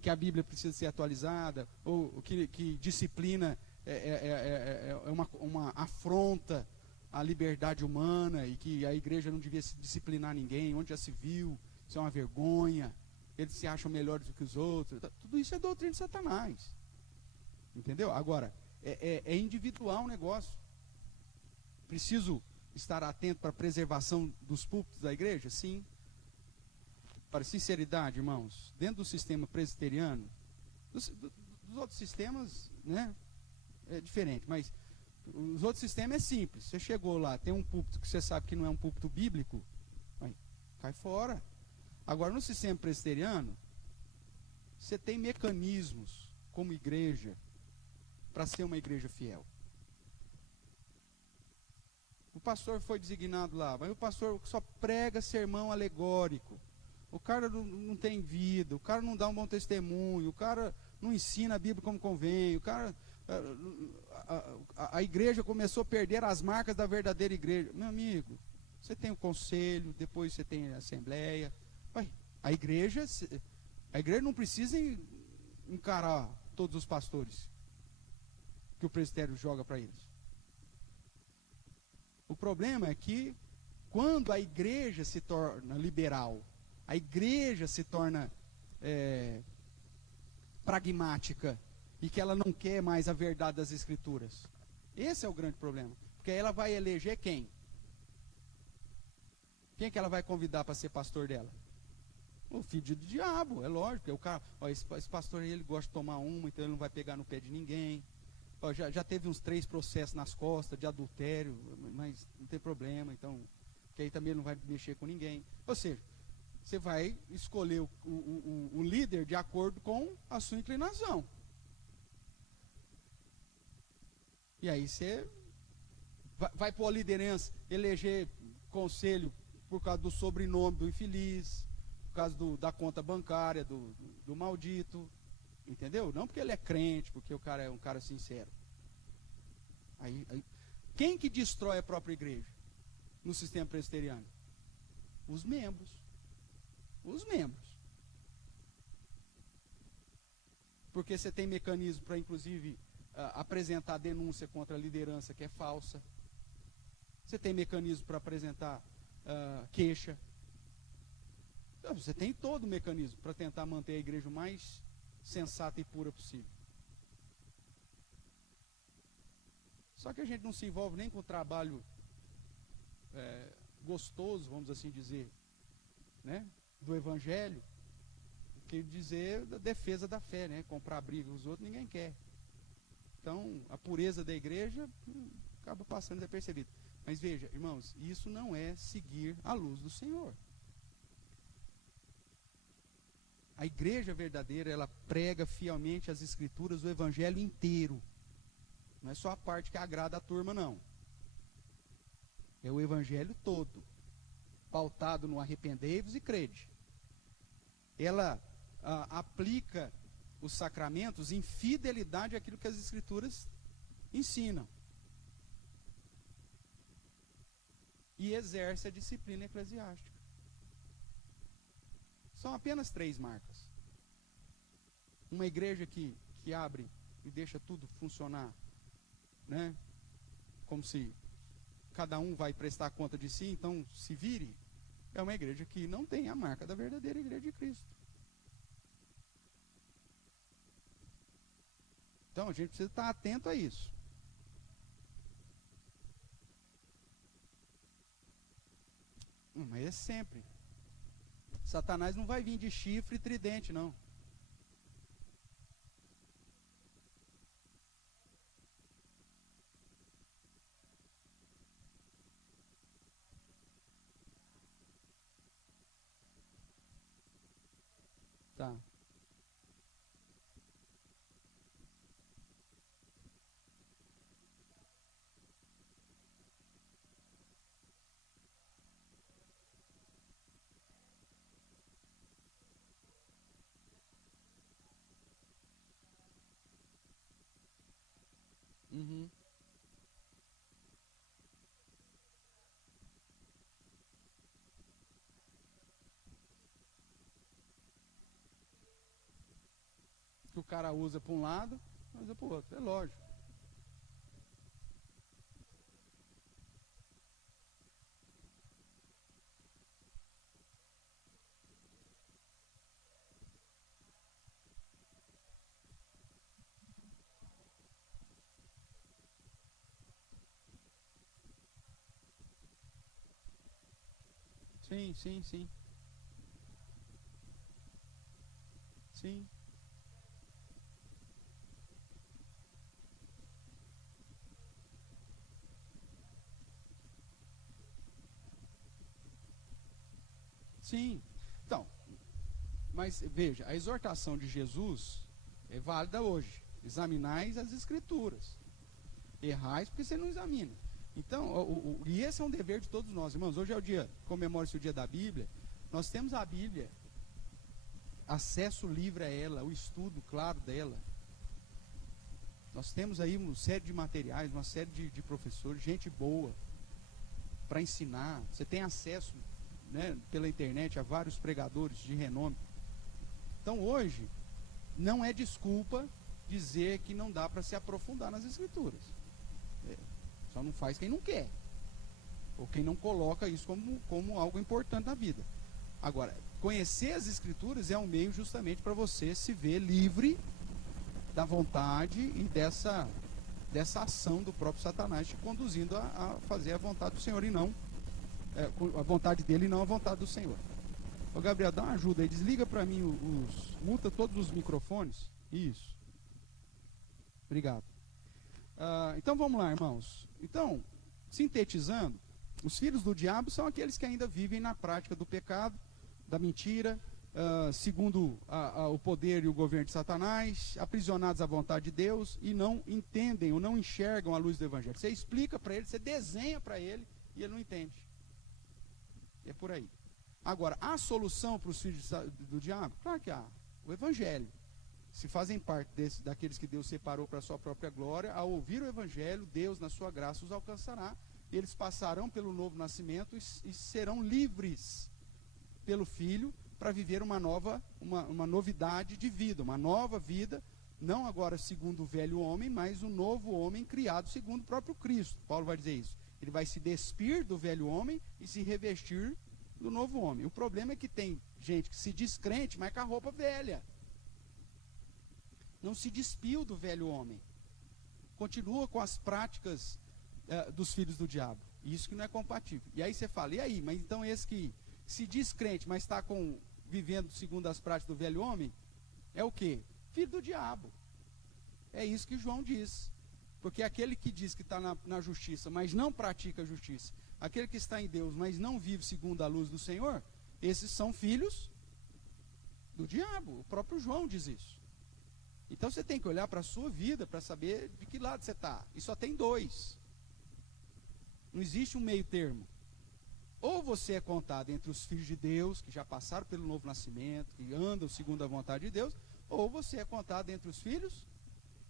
que a Bíblia precisa ser atualizada, ou que disciplina é uma afronta à liberdade humana, e que a igreja não devia se disciplinar ninguém, onde já se viu, isso é uma vergonha, eles se acham melhores do que os outros, tudo isso é doutrina de Satanás, entendeu? Agora, é individual o negócio. Preciso estar atento para a preservação dos púlpitos da igreja? Sim. Para sinceridade, irmãos, dentro do sistema presbiteriano, dos outros sistemas, né, é diferente, mas os outros sistemas é simples. Você chegou lá, tem um púlpito que você sabe que não é um púlpito bíblico, cai fora. Agora, no sistema presbiteriano, você tem mecanismos como igreja para ser uma igreja fiel. O pastor foi designado lá, mas o pastor só prega sermão alegórico. O cara não tem vida, o cara não dá um bom testemunho, o cara não ensina a Bíblia como convém, o cara, a igreja começou a perder as marcas da verdadeira igreja. Meu amigo, você tem o conselho, depois você tem a assembleia. A igreja não precisa encarar todos os pastores que o presbitério joga para eles. O problema é que quando a igreja se torna liberal, a igreja se torna pragmática e que ela não quer mais a verdade das Escrituras. Esse é o grande problema. Porque aí ela vai eleger quem? Quem que ela vai convidar para ser pastor dela? O filho do diabo, é lógico. O cara, esse pastor aí, ele gosta de tomar uma, então ele não vai pegar no pé de ninguém. Já teve uns 3 processos nas costas de adultério, mas não tem problema, então, que aí também não vai mexer com ninguém. Ou seja, você vai escolher o líder de acordo com a sua inclinação. E aí você vai pôr a liderança, eleger conselho por causa do sobrenome do infeliz, por causa da conta bancária do maldito. Entendeu? Não porque ele é crente, porque o cara é um cara sincero. Aí, quem que destrói a própria igreja no sistema presbiteriano? Os membros. Os membros. Porque você tem mecanismo para, inclusive, apresentar denúncia contra a liderança que é falsa. Você tem mecanismo para apresentar queixa. Então, você tem todo o mecanismo para tentar manter a igreja o mais sensata e pura possível. Só que a gente não se envolve nem com o trabalho gostoso, vamos assim dizer, né, do evangelho, que dizer da defesa da fé, né, comprar briga com os outros ninguém quer. Então a pureza da igreja acaba passando desapercebido. Mas veja, irmãos, isso não é seguir a luz do Senhor. A igreja verdadeira, ela prega fielmente as Escrituras, o Evangelho inteiro. Não é só a parte que agrada a turma, não. É o Evangelho todo, pautado no arrependei-vos e crede. Ela aplica os sacramentos em fidelidade àquilo que as Escrituras ensinam. E exerce a disciplina eclesiástica. São apenas 3 marcas. Uma igreja que abre e deixa tudo funcionar, né, como se cada um vai prestar conta de si, então se vire, é uma igreja que não tem a marca da verdadeira igreja de Cristo. Então a gente precisa estar atento a isso. Mas é sempre. Satanás não vai vir de chifre e tridente, não. Tá. Uhum. Que o cara usa para um lado, usa para o outro. É lógico. Sim, sim, sim. Sim. Sim. Então, mas veja, a exortação de Jesus é válida hoje. Examinais as escrituras. Errais porque você não examina. Então, e esse é um dever de todos nós, irmãos. Hoje é o dia, comemora-se o dia da Bíblia. Nós temos a Bíblia, acesso livre a ela, o estudo claro dela. Nós temos aí uma série de materiais, uma série de professores, gente boa para ensinar. Você tem acesso, né, pela internet a vários pregadores de renome. Então hoje não é desculpa dizer que não dá para se aprofundar nas escrituras. Só não faz quem não quer, ou quem não coloca isso como algo importante na vida. Agora, conhecer as escrituras é um meio justamente para você se ver livre da vontade e dessa ação do próprio Satanás te conduzindo a fazer a vontade do Senhor e não a vontade dele e não a vontade do Senhor. Ô Gabriel, dá uma ajuda aí, desliga para mim muta todos os microfones. Isso. Obrigado. Então vamos lá, irmãos. Então, sintetizando, os filhos do diabo são aqueles que ainda vivem na prática do pecado, da mentira, segundo o poder e o governo de Satanás, aprisionados à vontade de Deus e não entendem ou não enxergam a luz do Evangelho. Você explica para ele, você desenha para ele e ele não entende. É por aí. Agora, há solução para os filhos do diabo? Claro que há. O Evangelho. Se fazem parte daqueles que Deus separou para a sua própria glória, ao ouvir o Evangelho, Deus, na sua graça, os alcançará. Eles passarão pelo novo nascimento e serão livres pelo Filho para viver uma novidade de vida, uma nova vida, não agora segundo o velho homem, mas um novo homem criado segundo o próprio Cristo. Paulo vai dizer isso. Ele vai se despir do velho homem e se revestir do novo homem. O problema é que tem gente que se diz crente, mas com a roupa velha. Não se despiu do velho homem. Continua com as práticas dos filhos do diabo. Isso que não é compatível. E aí você fala, e aí? Mas então esse que se diz crente, mas está vivendo segundo as práticas do velho homem, é o quê? Filho do diabo. É isso que João diz. Porque aquele que diz que está na justiça, mas não pratica a justiça, aquele que está em Deus, mas não vive segundo a luz do Senhor, esses são filhos do diabo. O próprio João diz isso. Então você tem que olhar para a sua vida para saber de que lado você está. E só tem dois. Não existe um meio termo. Ou você é contado entre os filhos de Deus, que já passaram pelo novo nascimento, que andam segundo a vontade de Deus, ou você é contado entre os filhos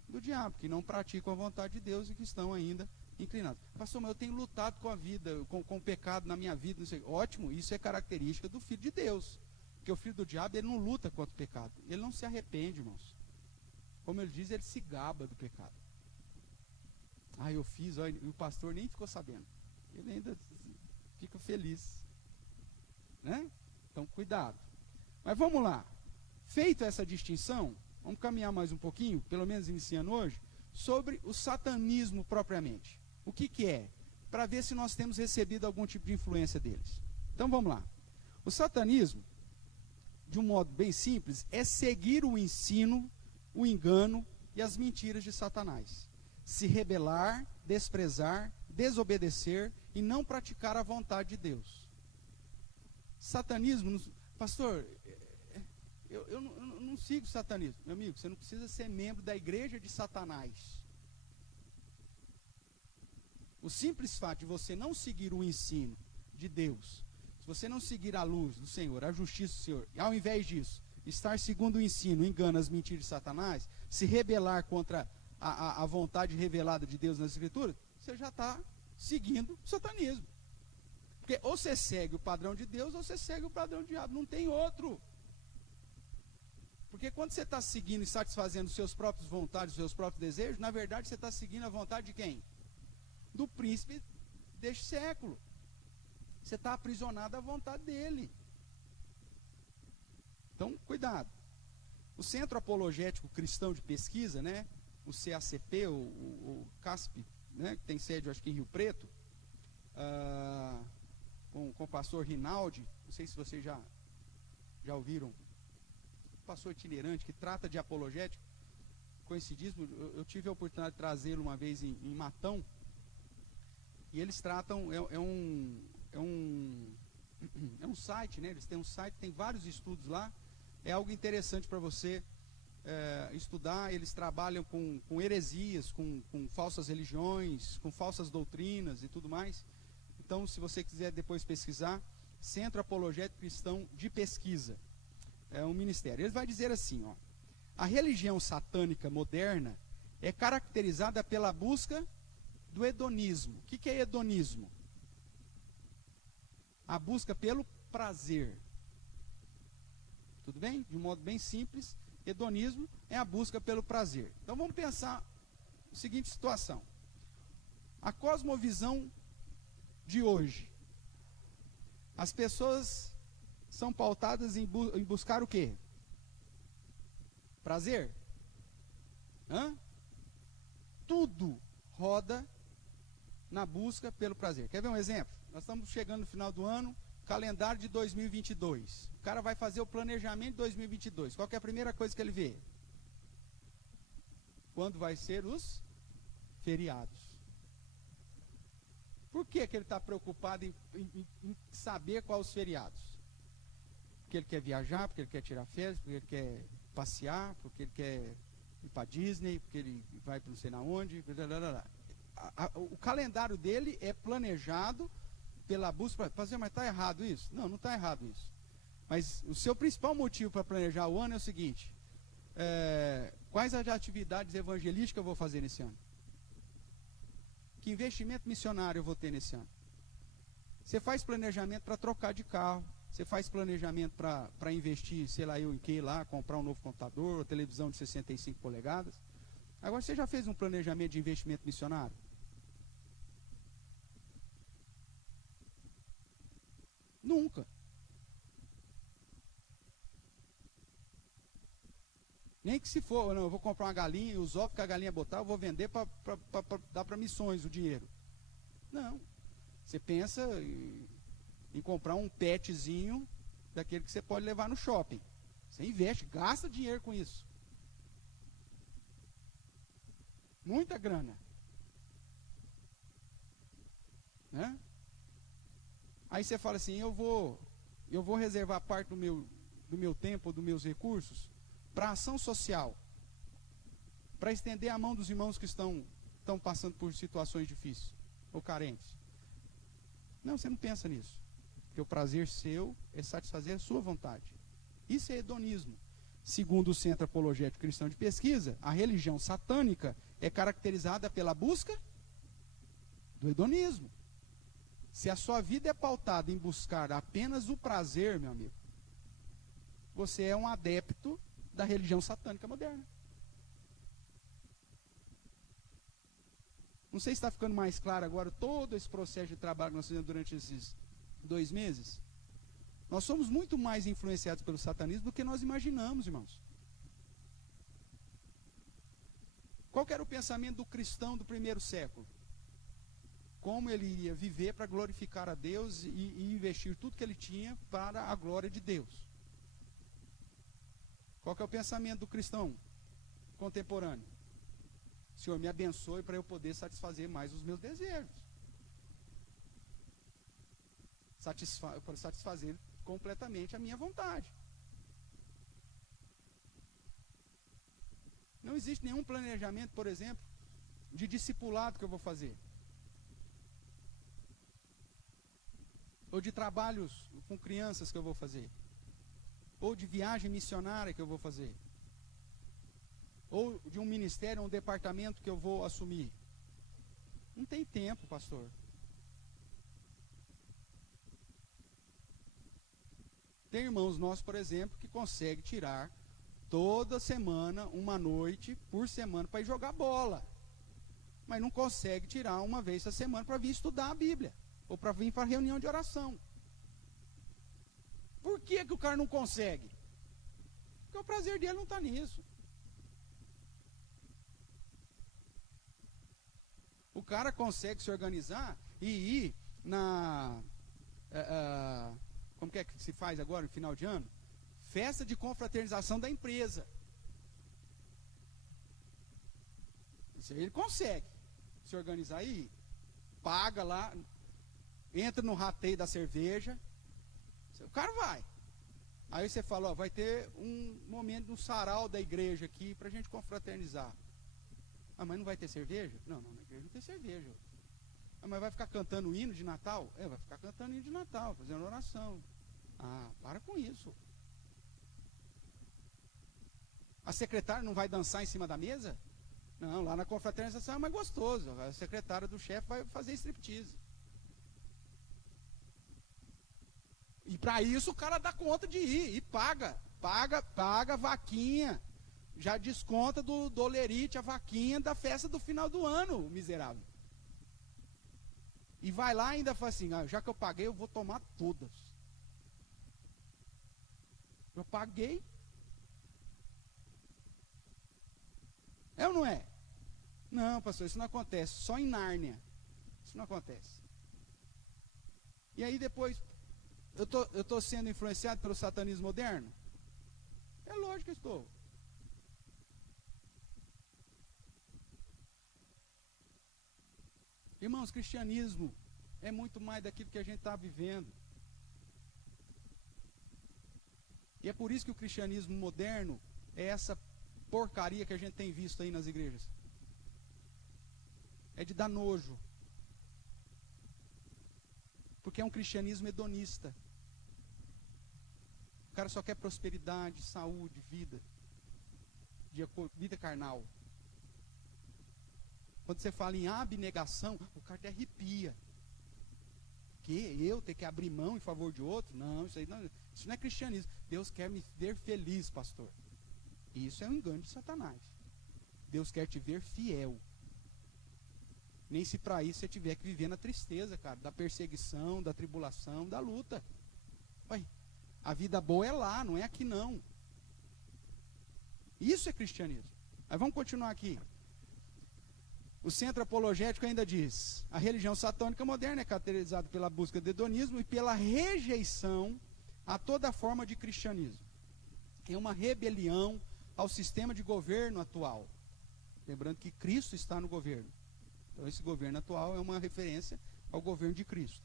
do diabo, que não praticam a vontade de Deus e que estão ainda inclinados. Pastor, mas eu tenho lutado com a vida, com o pecado na minha vida. Não sei. Ótimo, isso é característica do filho de Deus. Porque o filho do diabo, ele não luta contra o pecado. Ele não se arrepende, irmãos. Como ele diz, ele se gaba do pecado. Eu fiz, e o pastor nem ficou sabendo. Ele ainda fica feliz. Né? Então, cuidado. Mas vamos lá. Feita essa distinção, vamos caminhar mais um pouquinho, pelo menos iniciando hoje, sobre o satanismo propriamente. O que é? Para ver se nós temos recebido algum tipo de influência deles. Então, vamos lá. O satanismo, de um modo bem simples, é seguir o ensino, o engano e as mentiras de Satanás. Se rebelar, desprezar, desobedecer e não praticar a vontade de Deus. Satanismo, pastor, eu siga o satanismo. Meu amigo, você não precisa ser membro da igreja de Satanás. O simples fato de você não seguir o ensino de Deus, se você não seguir a luz do Senhor, a justiça do Senhor, e ao invés disso, estar segundo o ensino, o engano, as mentiras de Satanás, se rebelar contra a vontade revelada de Deus nas Escrituras, você já está seguindo o satanismo. Porque ou você segue o padrão de Deus, ou você segue o padrão do diabo, não tem outro. Porque quando você está seguindo e satisfazendo os seus próprios vontades, os seus próprios desejos, na verdade você está seguindo a vontade de quem? Do príncipe deste século. Você está aprisionado à vontade dele. Então, cuidado. O Centro Apologético Cristão de Pesquisa, né, o CACP, o CASP, né, que tem sede, eu acho que em Rio Preto, com o pastor Rinaldi, não sei se vocês já ouviram, pastor itinerante que trata de apologética, coincidismo, eu tive a oportunidade de trazê-lo uma vez em Matão, e eles tratam, é um site, né? Eles têm um site, tem vários estudos lá, é algo interessante para você estudar. Eles trabalham com heresias, com falsas religiões, com falsas doutrinas e tudo mais. Então, se você quiser depois pesquisar, Centro Apologético Cristão de Pesquisa, é um ministério. Ele vai dizer assim, ó: a religião satânica moderna é caracterizada pela busca do hedonismo. O que é hedonismo? A busca pelo prazer. Tudo bem? De um modo bem simples, hedonismo é a busca pelo prazer. Então vamos pensar a seguinte situação. A cosmovisão de hoje. As pessoas são pautadas em buscar o quê? Prazer? Tudo roda na busca pelo prazer. Quer ver um exemplo? Nós estamos chegando no final do ano, calendário de 2022. O cara vai fazer o planejamento de 2022. Qual que é a primeira coisa que ele vê? Quando vai ser os feriados. Por que ele está preocupado em saber quais os feriados? Porque ele quer viajar, porque ele quer tirar férias, porque ele quer passear, porque ele quer ir para Disney, porque ele vai para não sei na onde. O calendário dele é planejado pela busca para fazer, mas está errado isso? Não, não está errado isso. Mas o seu principal motivo para planejar o ano é o seguinte: quais as atividades evangelísticas eu vou fazer nesse ano? Que investimento missionário eu vou ter nesse ano? Você faz planejamento para trocar de carro, você faz planejamento para investir, sei lá eu em que lá, comprar um novo computador, televisão de 65 polegadas. Agora, você já fez um planejamento de investimento missionário? Nunca. Nem que se for, não, eu vou comprar uma galinha e os ovos que a galinha botar, eu vou vender para dar para missões o dinheiro. Não. Você pensa em comprar um petzinho daquele que você pode levar no shopping. Você investe, gasta dinheiro com isso. Muita grana. Né? Aí você fala assim, eu vou reservar parte do meu tempo, dos meus recursos, para ação social, para estender a mão dos irmãos que estão passando por situações difíceis ou carentes. Não, você não pensa nisso. Porque o prazer seu é satisfazer a sua vontade. Isso é hedonismo. Segundo o Centro Apologético Cristão de Pesquisa, a religião satânica é caracterizada pela busca do hedonismo. Se a sua vida é pautada em buscar apenas o prazer, meu amigo, você é um adepto da religião satânica moderna. Não sei se está ficando mais claro agora todo esse processo de trabalho que nós fizemos durante esses 2 meses. Nós somos muito mais influenciados pelo satanismo do que nós imaginamos, irmãos. Qual que era o pensamento do cristão do primeiro século? Como ele iria viver para glorificar a Deus e investir tudo que ele tinha para a glória de Deus. Qual que é o pensamento do cristão contemporâneo? Senhor, me abençoe para eu poder satisfazer mais os meus desejos. Para satisfazer completamente a minha vontade. existe nenhum planejamento, por exemplo, de discipulado que eu vou fazer. Ou de trabalhos com crianças que eu vou fazer. Ou de viagem missionária que eu vou fazer. Ou de um ministério, um departamento que eu vou assumir. Não tem tempo, pastor. Tem irmãos nossos, por exemplo, que conseguem tirar toda semana, uma noite por semana, para ir jogar bola. Mas não consegue tirar uma vez a semana para vir estudar a Bíblia. Ou para vir para a reunião de oração. Por que o cara não consegue? Porque o prazer dele não está nisso. O cara consegue se organizar e ir na... como que é que se faz agora, no final de ano? Festa de confraternização da empresa. Isso aí ele consegue se organizar aí. Paga lá, entra no rateio da cerveja. O cara vai. Aí você fala, ó, vai ter um momento no sarau da igreja aqui pra gente confraternizar. Ah, mas não vai ter cerveja? Não, na igreja não tem cerveja. Ah, mas vai ficar cantando o hino de Natal? É, vai ficar cantando o hino de Natal, fazendo oração. Ah, para com isso. A secretária não vai dançar em cima da mesa? Não, lá na confraternização é mais gostoso. A secretária do chefe vai fazer striptease. E para isso o cara dá conta de ir e paga a vaquinha. Já desconta do dolerite a vaquinha da festa do final do ano, o miserável. E vai lá e ainda fala assim, já que eu paguei, eu vou tomar todas. Eu paguei. É ou não é? Não, pastor, isso não acontece. Só em Nárnia. Isso não acontece. E aí depois, eu estou sendo influenciado pelo satanismo moderno? É lógico que estou. Irmãos, cristianismo é muito mais daquilo que a gente está vivendo. E é por isso que o cristianismo moderno é essa porcaria que a gente tem visto aí nas igrejas. É de dar nojo. Porque é um cristianismo hedonista. O cara só quer prosperidade, saúde, vida. Vida carnal. Quando você fala em abnegação, o cara até arrepia. Que eu ter que abrir mão em favor de outro? Não, isso não é cristianismo. Deus quer me ver feliz, pastor. Isso é um engano de Satanás. Deus quer te ver fiel. Nem se para isso você tiver que viver na tristeza, cara, da perseguição, da tribulação, da luta. Ué, a vida boa é lá, não é aqui não. Isso é cristianismo. Mas vamos continuar aqui. O centro apologético ainda diz: a religião satânica moderna é caracterizada pela busca do hedonismo e pela rejeição a toda forma de cristianismo. É uma rebelião ao sistema de governo atual. Lembrando que Cristo está no governo. Então esse governo atual é uma referência ao governo de Cristo.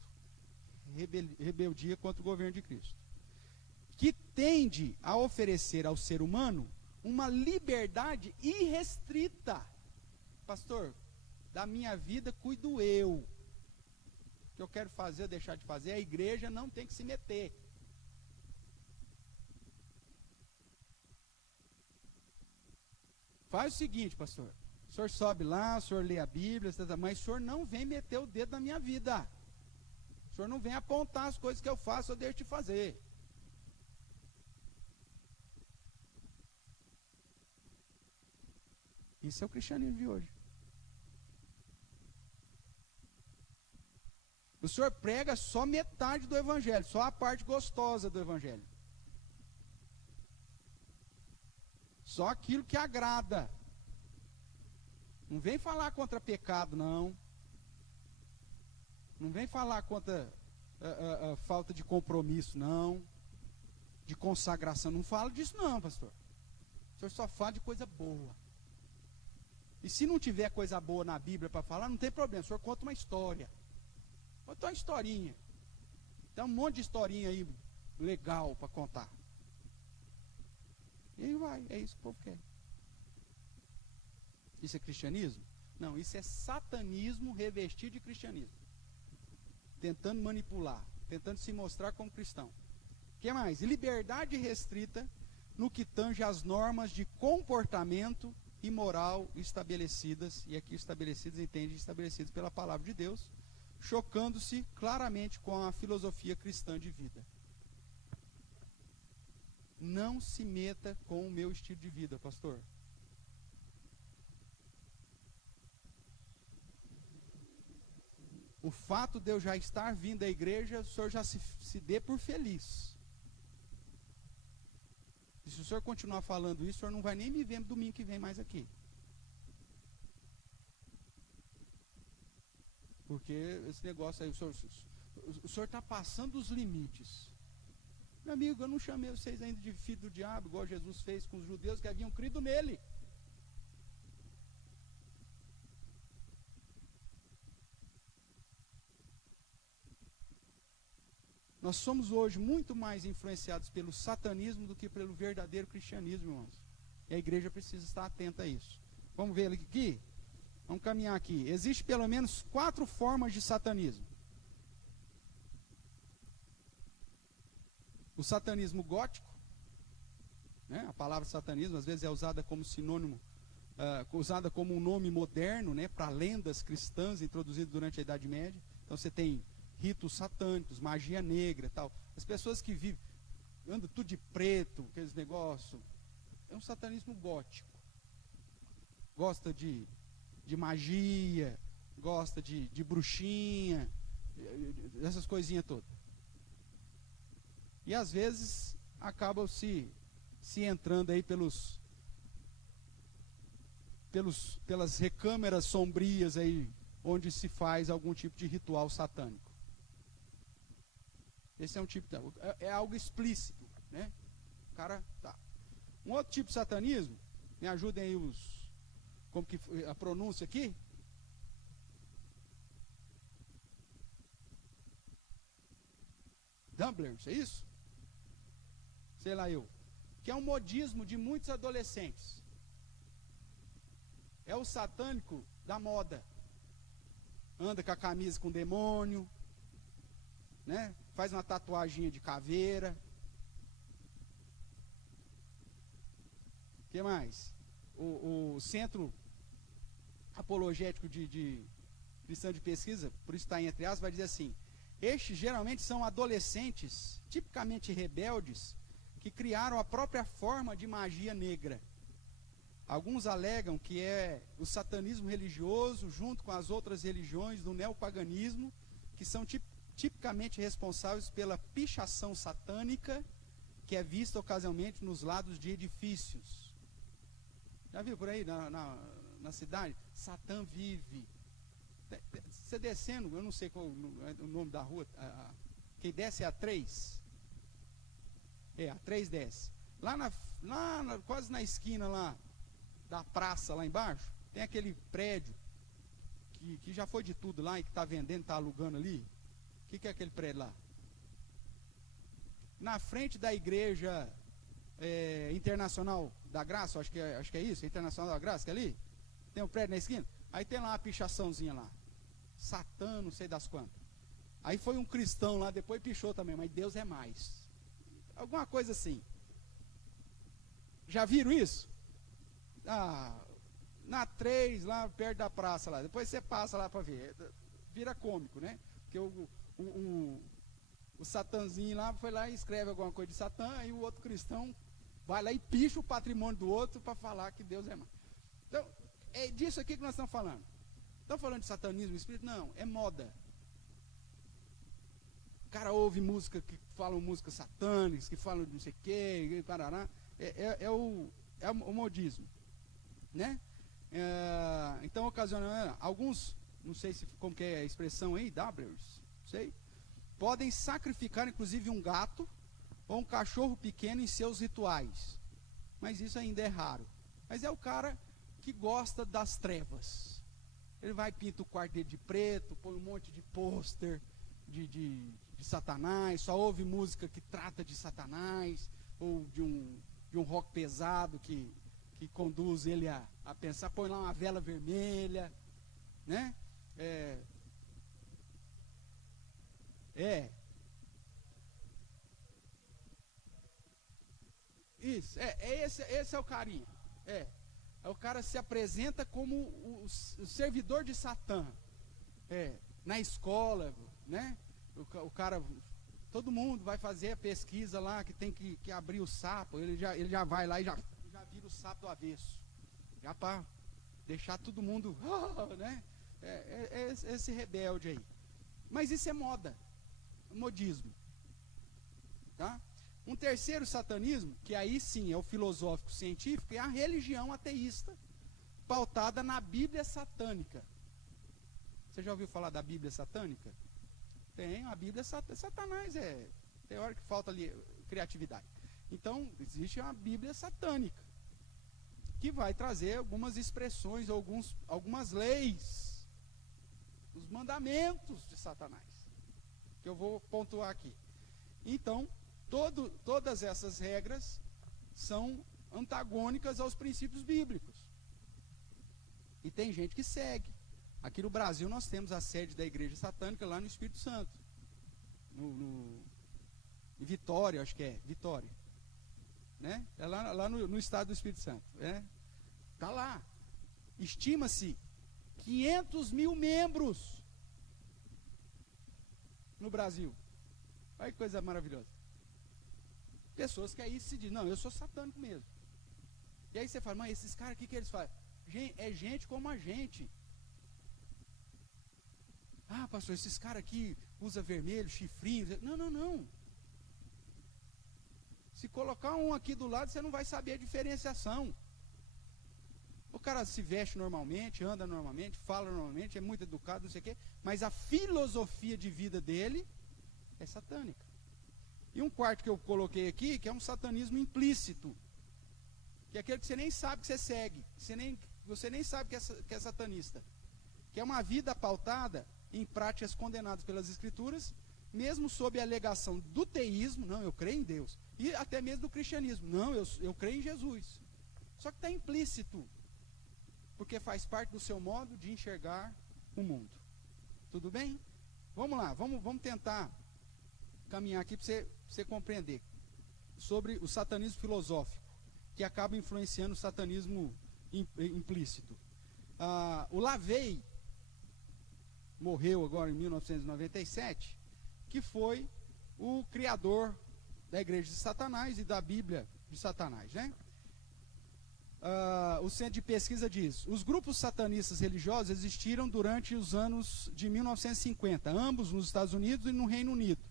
Rebeldia contra o governo de Cristo. Que tende a oferecer ao ser humano uma liberdade irrestrita. Pastor, da minha vida cuido eu. O que eu quero fazer ou deixar de fazer, a igreja não tem que se meter. Faz o seguinte, pastor. O senhor sobe lá, o senhor lê a Bíblia, mas o senhor não vem meter o dedo na minha vida. O senhor não vem apontar as coisas que eu faço ou deixo de fazer. Isso é o cristianismo de hoje. O senhor prega só metade do evangelho, só a parte gostosa do evangelho. Só aquilo que agrada. Não vem falar contra pecado, não. Não vem falar contra a falta de compromisso, não. De consagração. Não fala disso, não, pastor. O senhor só fala de coisa boa. E se não tiver coisa boa na Bíblia para falar, não tem problema. O senhor conta uma história. Conta uma historinha. Tem um monte de historinha aí legal para contar. E aí vai, é isso que o povo quer. Isso é cristianismo? Não, isso é satanismo revestido de cristianismo. Tentando manipular, tentando se mostrar como cristão. O que mais? Liberdade restrita no que tange às normas de comportamento e moral estabelecidas, e aqui estabelecidas, entende, estabelecidas pela palavra de Deus, chocando-se claramente com a filosofia cristã de vida. Não se meta com o meu estilo de vida, pastor. O fato de eu já estar vindo à igreja, o senhor já se dê por feliz. E se o senhor continuar falando isso, o senhor não vai nem me ver domingo que vem mais aqui. Porque esse negócio aí, o senhor está passando os limites. Meu amigo, eu não chamei vocês ainda de filho do diabo, igual Jesus fez com os judeus que haviam crido nele. Nós somos hoje muito mais influenciados pelo satanismo do que pelo verdadeiro cristianismo, irmãos. E a igreja precisa estar atenta a isso. Vamos ver aqui? Vamos caminhar aqui. Existem pelo menos 4 formas de satanismo. O satanismo gótico, né? A palavra satanismo às vezes é usada como sinônimo, usada como um nome moderno, né, para lendas cristãs introduzidas durante a Idade Média. Então você tem ritos satânicos, magia negra, tal. As pessoas que vivem, andam tudo de preto, aqueles negócios, é um satanismo gótico. Gosta de magia, gosta de bruxinha, essas coisinhas todas. E às vezes acabam se entrando aí pelas recâmeras sombrias aí, onde se faz algum tipo de ritual satânico. Esse é um tipo, é algo explícito, né? O cara, tá. Um outro tipo de satanismo, me ajudem aí como que a pronúncia aqui? Dumblers, é isso? Sei lá eu. Que é um modismo de muitos adolescentes. É o satânico da moda. Anda com a camisa com demônio, né? Faz uma tatuagem de caveira. O que mais? O Centro Apologético de Cristão de Pesquisa, por isso está em entre aspas, vai dizer assim: estes geralmente são adolescentes, tipicamente rebeldes, que criaram a própria forma de magia negra. Alguns alegam que é o satanismo religioso, junto com as outras religiões do neopaganismo, que são tipicamente responsáveis pela pichação satânica, que é vista ocasionalmente nos lados de edifícios. Já viu por aí na cidade? Satã vive. Você descendo, eu não sei qual o nome da rua, quem desce é a 3. A 3 desce. Quase na esquina lá da praça lá embaixo, tem aquele prédio que já foi de tudo lá e que está vendendo, está alugando ali. O que é aquele prédio lá? Na frente da igreja Internacional da Graça, acho que é isso, Internacional da Graça, que é ali, tem um prédio na esquina, aí tem lá uma pichaçãozinha lá, Satã, não sei das quantas. Aí foi um cristão lá, depois pichou também, mas Deus é mais. Alguma coisa assim. Já viram isso? Na 3, lá perto da praça lá, depois você passa lá para ver, vira cômico, né? Porque o Satãzinho lá foi lá e escreve alguma coisa de Satã, aí o outro cristão vai lá e picha o patrimônio do outro para falar que Deus é mais. Então, é disso aqui que nós estamos falando. Estamos falando de satanismo, espírito? Não, é moda. O cara ouve música que falam músicas satânicas, que falam de não sei o quê, parará. É o modismo, né? Então ocasiona alguns, não sei como que é a expressão aí, Dabblers, não sei, podem sacrificar inclusive um gato ou um cachorro pequeno em seus rituais, mas isso ainda é raro. Mas é o cara que gosta das trevas. Ele vai, pinta o quarto dele de preto, põe um monte de pôster de Satanás, só ouve música que trata de Satanás, ou de um rock pesado que que conduz ele a pensar, põe lá uma vela vermelha, né? Isso, esse é o carinha. O cara se apresenta como o servidor de Satã. Na escola, né? O cara, todo mundo vai fazer a pesquisa lá, que tem que abrir o sapo, ele já vai lá e já vira o sapo do avesso. Já para deixar todo mundo, né? Esse rebelde aí. Mas isso é moda, modismo. Tá? Um terceiro satanismo, que aí sim é o filosófico científico, é a religião ateísta, pautada na Bíblia satânica. Você já ouviu falar da Bíblia satânica? Tem, a Bíblia Satanás tem hora que falta ali criatividade. Então, existe uma Bíblia satânica, que vai trazer algumas expressões, algumas leis, os mandamentos de Satanás, que eu vou pontuar aqui. Então, todas essas regras são antagônicas aos princípios bíblicos. E tem gente que segue. Aqui no Brasil nós temos a sede da Igreja Satânica lá no Espírito Santo. Em Vitória, acho que é, Vitória. Né? É lá no estado do Espírito Santo. Está lá. Estima-se 500 mil membros no Brasil. Olha que coisa maravilhosa. Pessoas que aí se dizem, não, eu sou satânico mesmo. E aí você fala, mas esses caras, o que eles fazem? É gente como a gente. Ah, pastor, esses caras aqui usam vermelho, chifrinho. Não. Se colocar um aqui do lado, você não vai saber a diferenciação. O cara se veste normalmente, anda normalmente, fala normalmente, é muito educado, não sei o quê, mas a filosofia de vida dele é satânica. E um quarto que eu coloquei aqui, que é um satanismo implícito, que é aquele que você nem sabe que você segue, você nem sabe que é satanista, que é uma vida pautada em práticas condenadas pelas Escrituras, mesmo sob a alegação do teísmo, não, eu creio em Deus, e até mesmo do cristianismo, não, eu creio em Jesus. Só que está implícito, porque faz parte do seu modo de enxergar o mundo. Tudo bem? Vamos lá, vamos tentar caminhar aqui para você compreender sobre o satanismo filosófico, que acaba influenciando o satanismo implícito. O Lavey morreu agora em 1997, que foi o criador da Igreja de Satanás e da Bíblia de Satanás, né? O Centro de Pesquisa diz: os grupos satanistas religiosos existiram durante os anos de 1950, ambos nos Estados Unidos e no Reino Unido,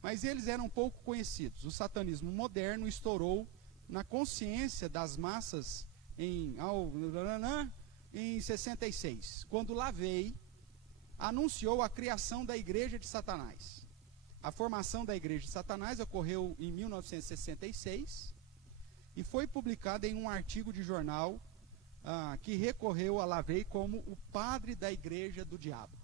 mas eles eram pouco conhecidos. O satanismo moderno estourou na consciência das massas em 66, quando Lavey anunciou a criação da Igreja de Satanás. A formação da Igreja de Satanás ocorreu em 1966 e foi publicada em um artigo de jornal que recorreu a Lavey como o padre da Igreja do Diabo.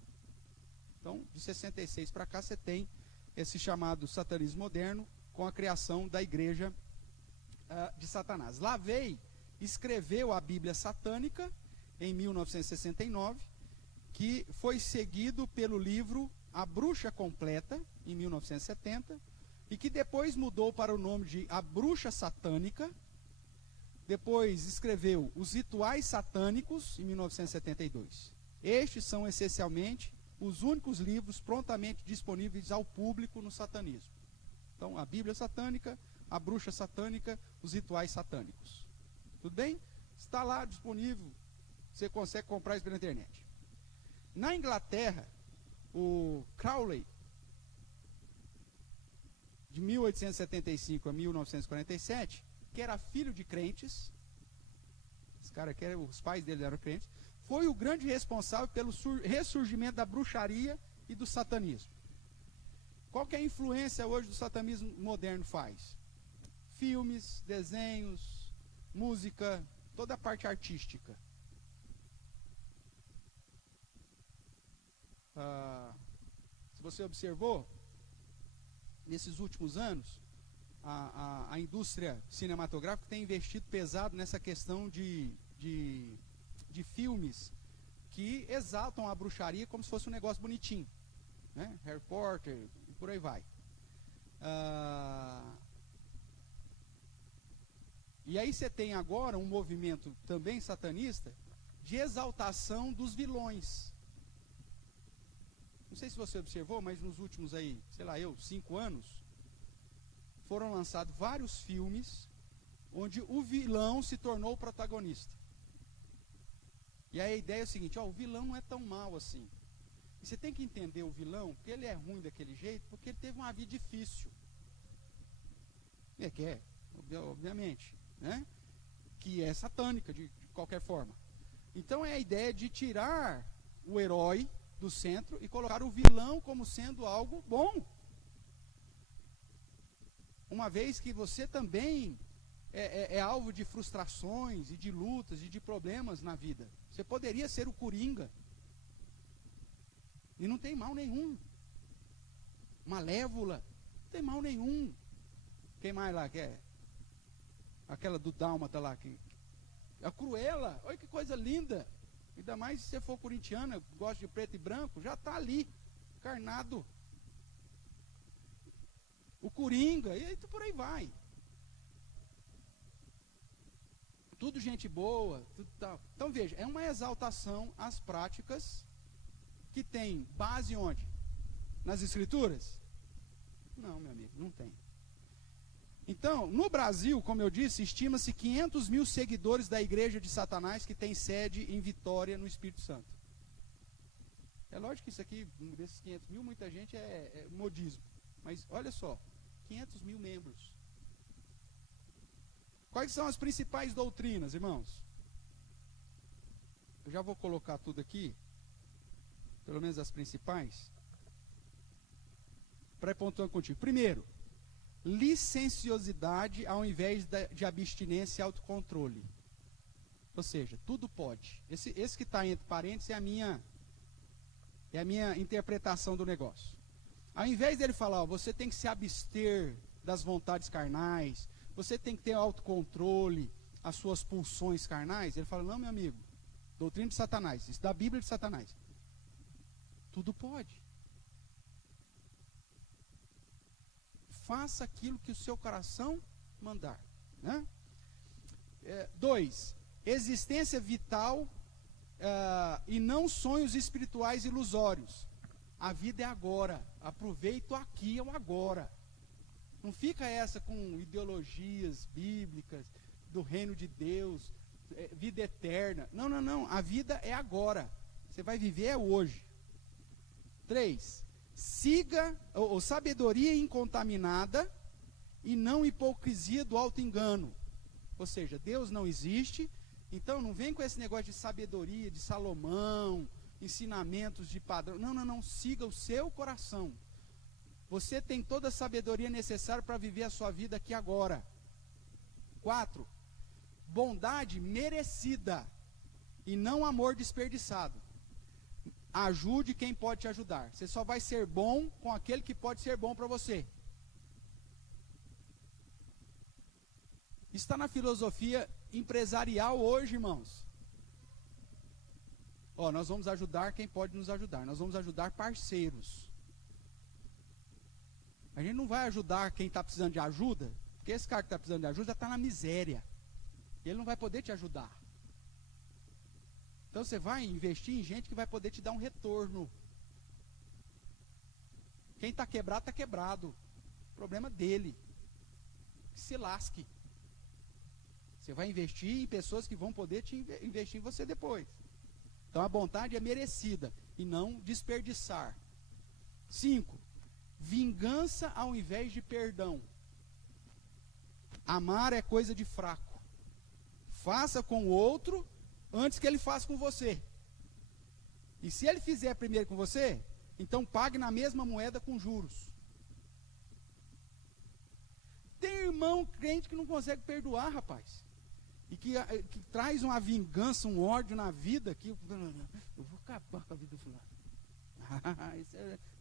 Então, de 66 para cá, você tem esse chamado satanismo moderno com a criação da Igreja de Satanás. Lavey escreveu a Bíblia Satânica em 1969, que foi seguido pelo livro A Bruxa Completa, em 1970, e que depois mudou para o nome de A Bruxa Satânica. Depois escreveu Os Rituais Satânicos, em 1972. Estes são essencialmente os únicos livros prontamente disponíveis ao público no satanismo. Então, a Bíblia Satânica, A Bruxa Satânica, Os Rituais Satânicos. Tudo bem? Está lá disponível, você consegue comprar isso pela internet. Na Inglaterra, o Crowley, de 1875 a 1947, que era filho de crentes, esse cara que os pais dele eram crentes, foi o grande responsável pelo ressurgimento da bruxaria e do satanismo. Qual que é a influência hoje do satanismo moderno faz? Filmes, desenhos, música, toda a parte artística. Se você observou, nesses últimos anos, a indústria cinematográfica tem investido pesado nessa questão de filmes que exaltam a bruxaria como se fosse um negócio bonitinho, né? Harry Potter e por aí vai. E aí você tem agora um movimento também satanista de exaltação dos vilões. Não sei se você observou, mas nos últimos aí, 5 anos, foram lançados vários filmes onde o vilão se tornou o protagonista. E aí a ideia é o seguinte, o vilão não é tão mal assim. E você tem que entender o vilão, porque ele é ruim daquele jeito, porque ele teve uma vida difícil. Obviamente, né? Que é satânica de qualquer forma. Então é a ideia de tirar o herói do centro e colocar o vilão como sendo algo bom. Uma vez que você também é alvo de frustrações e de lutas e de problemas na vida. Você poderia ser o Coringa. E não tem mal nenhum. Malévola, não tem mal nenhum. Quem mais lá que é? Aquela do Dálmata lá, a Cruella, olha que coisa linda. Ainda mais se você for corintiana, gosta de preto e branco, já está ali, encarnado. O Coringa, e aí por aí vai. Tudo gente boa, tudo tal. Então veja, é uma exaltação às práticas que tem base onde? Nas Escrituras? Não, meu amigo, não tem. Então, no Brasil, como eu disse, estima-se 500 mil seguidores da Igreja de Satanás que tem sede em Vitória, no Espírito Santo. É lógico que isso aqui, desses 500 mil, muita gente é modismo. Mas olha só, 500 mil membros. Quais são as principais doutrinas, irmãos? Eu já vou colocar tudo aqui, pelo menos as principais, pré-pontuando contigo. Primeiro, licenciosidade ao invés de abstinência e autocontrole. Ou seja, tudo pode. Esse que está entre parênteses é a minha interpretação do negócio. Ao invés dele falar, você tem que se abster das vontades carnais, você tem que ter autocontrole, as suas pulsões carnais, ele fala, não, meu amigo, doutrina de Satanás, isso da Bíblia de Satanás. Tudo pode. Faça aquilo que o seu coração mandar. Né? 2. Existência vital e não sonhos espirituais ilusórios. A vida é agora. Aproveito aqui é o agora. Não fica essa com ideologias bíblicas do reino de Deus, vida eterna. Não, não, não. A vida é agora. Você vai viver hoje. 3. Siga ou sabedoria incontaminada e não hipocrisia do auto-engano. Ou seja, Deus não existe, então não vem com esse negócio de sabedoria, de Salomão, ensinamentos de padrão. Não, não, não. Siga o seu coração. Você tem toda a sabedoria necessária para viver a sua vida aqui agora. 4. Bondade merecida e não amor desperdiçado. Ajude quem pode te ajudar. Você só vai ser bom com aquele que pode ser bom para você. Está na filosofia empresarial hoje, irmãos. Nós vamos ajudar quem pode nos ajudar. Nós vamos ajudar parceiros. A gente não vai ajudar quem está precisando de ajuda, porque esse cara que está precisando de ajuda está na miséria. E ele não vai poder te ajudar. Então você vai investir em gente que vai poder te dar um retorno. Quem está quebrado, está quebrado. O problema dele. Que se lasque. Você vai investir em pessoas que vão poder investir em você depois. Então a bondade é merecida e não desperdiçar. 5. Vingança ao invés de perdão. Amar é coisa de fraco. Faça com o outro antes que ele faça com você. E se ele fizer primeiro com você, então pague na mesma moeda com juros. Tem irmão crente que não consegue perdoar, rapaz. E que traz uma vingança, um ódio na vida, que eu vou acabar com a vida do fulano.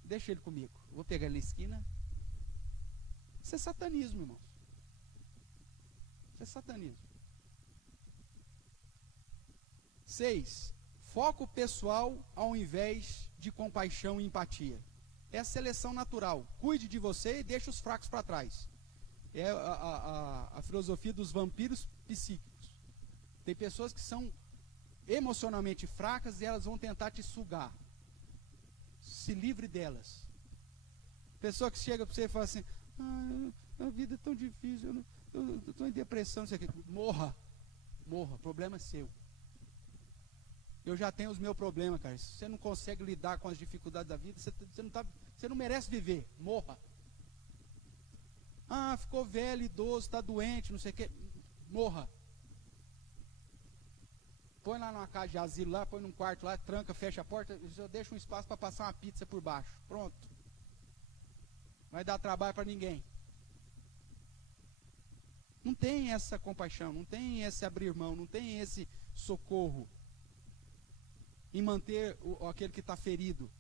Deixa ele comigo. Eu vou pegar ele na esquina. Isso é satanismo, irmãos. Isso é satanismo. 6. Foco pessoal ao invés de compaixão e empatia. É a seleção natural. Cuide de você e deixe os fracos para trás. É a filosofia dos vampiros psíquicos. Tem pessoas que são emocionalmente fracas e elas vão tentar te sugar. Se livre delas. Pessoa que chega para você e fala assim: a vida é tão difícil, eu estou em depressão, isso aqui. Morra. Morra, problema é seu. Eu já tenho os meus problemas, cara. Se você não consegue lidar com as dificuldades da vida, você não merece viver. Morra. Ficou velho, idoso, está doente, não sei o quê. Morra. Põe lá numa casa de asilo lá, põe num quarto lá, tranca, fecha a porta, só deixa um espaço para passar uma pizza por baixo. Pronto. Vai dar trabalho para ninguém. Não tem essa compaixão, não tem esse abrir mão, não tem esse socorro em manter aquele que está ferido.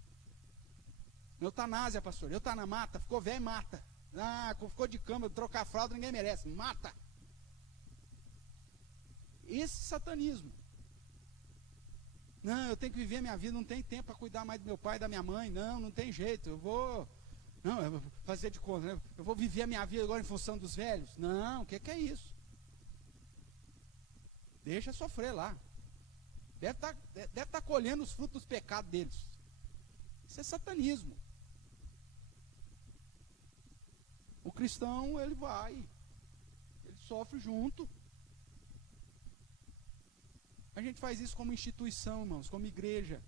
Eutanásia, pastor. Eutanásia, mata. Ficou velho, mata. Ficou de cama, trocar a fralda, ninguém merece. Mata. Esse satanismo. Não, eu tenho que viver minha vida, não tem tempo para cuidar mais do meu pai e da minha mãe. Não tem jeito. Eu vou fazer de conta, né? Eu vou viver a minha vida agora em função dos velhos. Não, o que é isso? Deixa sofrer lá. Deve estar colhendo os frutos dos pecados deles. Isso é satanismo. O cristão, ele sofre junto. A gente faz isso como instituição, irmãos, como igreja.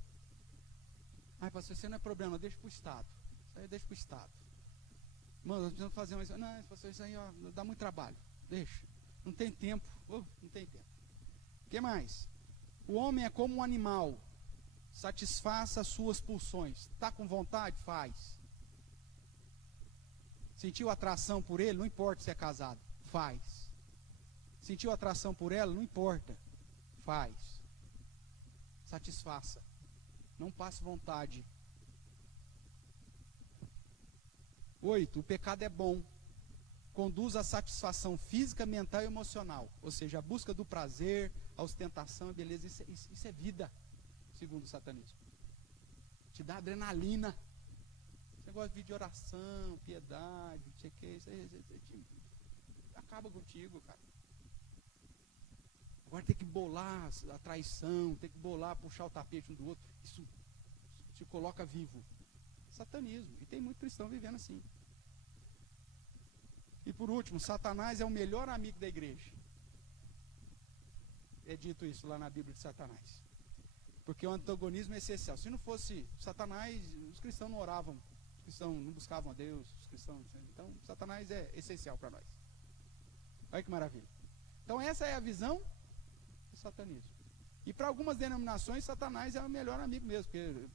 Pastor, isso não é problema, deixa para o Estado. Isso aí deixa para o Estado. Irmãos, nós precisamos fazer uma... Não, pastor, isso aí dá muito trabalho. Deixa. Não tem tempo. Não tem tempo. O que mais? O homem é como um animal. Satisfaça as suas pulsões. Está com vontade? Faz. Sentiu atração por ele? Não importa se é casado. Faz. Sentiu atração por ela? Não importa. Faz. Satisfaça. Não passe vontade. 8. O pecado é bom. Conduz à satisfação física, mental e emocional. Ou seja, a busca do prazer, a ostentação, a beleza. Isso é vida, segundo o satanismo. Te dá adrenalina. Você gosta de vídeo de oração, piedade, não sei o que. Isso acaba contigo, cara. Agora tem que bolar a traição, tem que bolar, puxar o tapete um do outro. Isso te coloca vivo. Satanismo. E tem muito cristão vivendo assim. E por último, Satanás é o melhor amigo da igreja. É dito isso lá na Bíblia de Satanás. Porque o antagonismo é essencial. Se não fosse Satanás, os cristãos não oravam, os cristãos não buscavam a Deus, os cristãos... Então, Satanás é essencial para nós. Olha que maravilha. Então, essa é a visão do satanismo. E para algumas denominações, Satanás é o melhor amigo mesmo, porque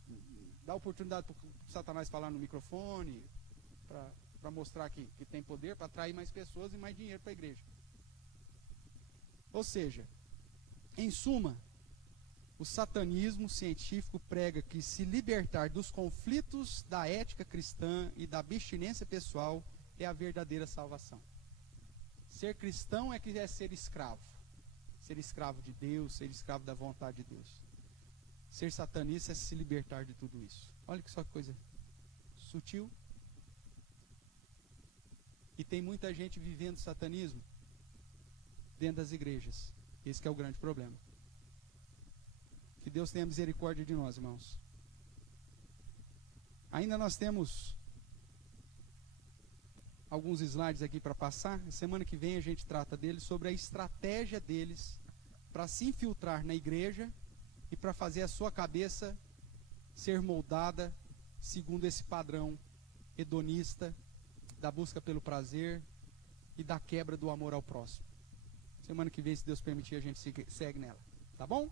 dá oportunidade para Satanás falar no microfone, para mostrar que tem poder, para atrair mais pessoas e mais dinheiro para a igreja. Ou seja, em suma, o satanismo científico prega que se libertar dos conflitos da ética cristã e da abstinência pessoal é a verdadeira salvação. Ser cristão é que é ser escravo. Ser escravo de Deus, ser escravo da vontade de Deus. Ser satanista é se libertar de tudo isso. Olha que só coisa sutil. E tem muita gente vivendo satanismo dentro das igrejas. Esse que é o grande problema. Que Deus tenha misericórdia de nós, irmãos. Ainda nós temos alguns slides aqui para passar. Semana que vem a gente trata deles, sobre a estratégia deles para se infiltrar na igreja e para fazer a sua cabeça ser moldada segundo esse padrão hedonista, da busca pelo prazer e da quebra do amor ao próximo. Semana que vem, se Deus permitir, a gente segue nela. Tá bom?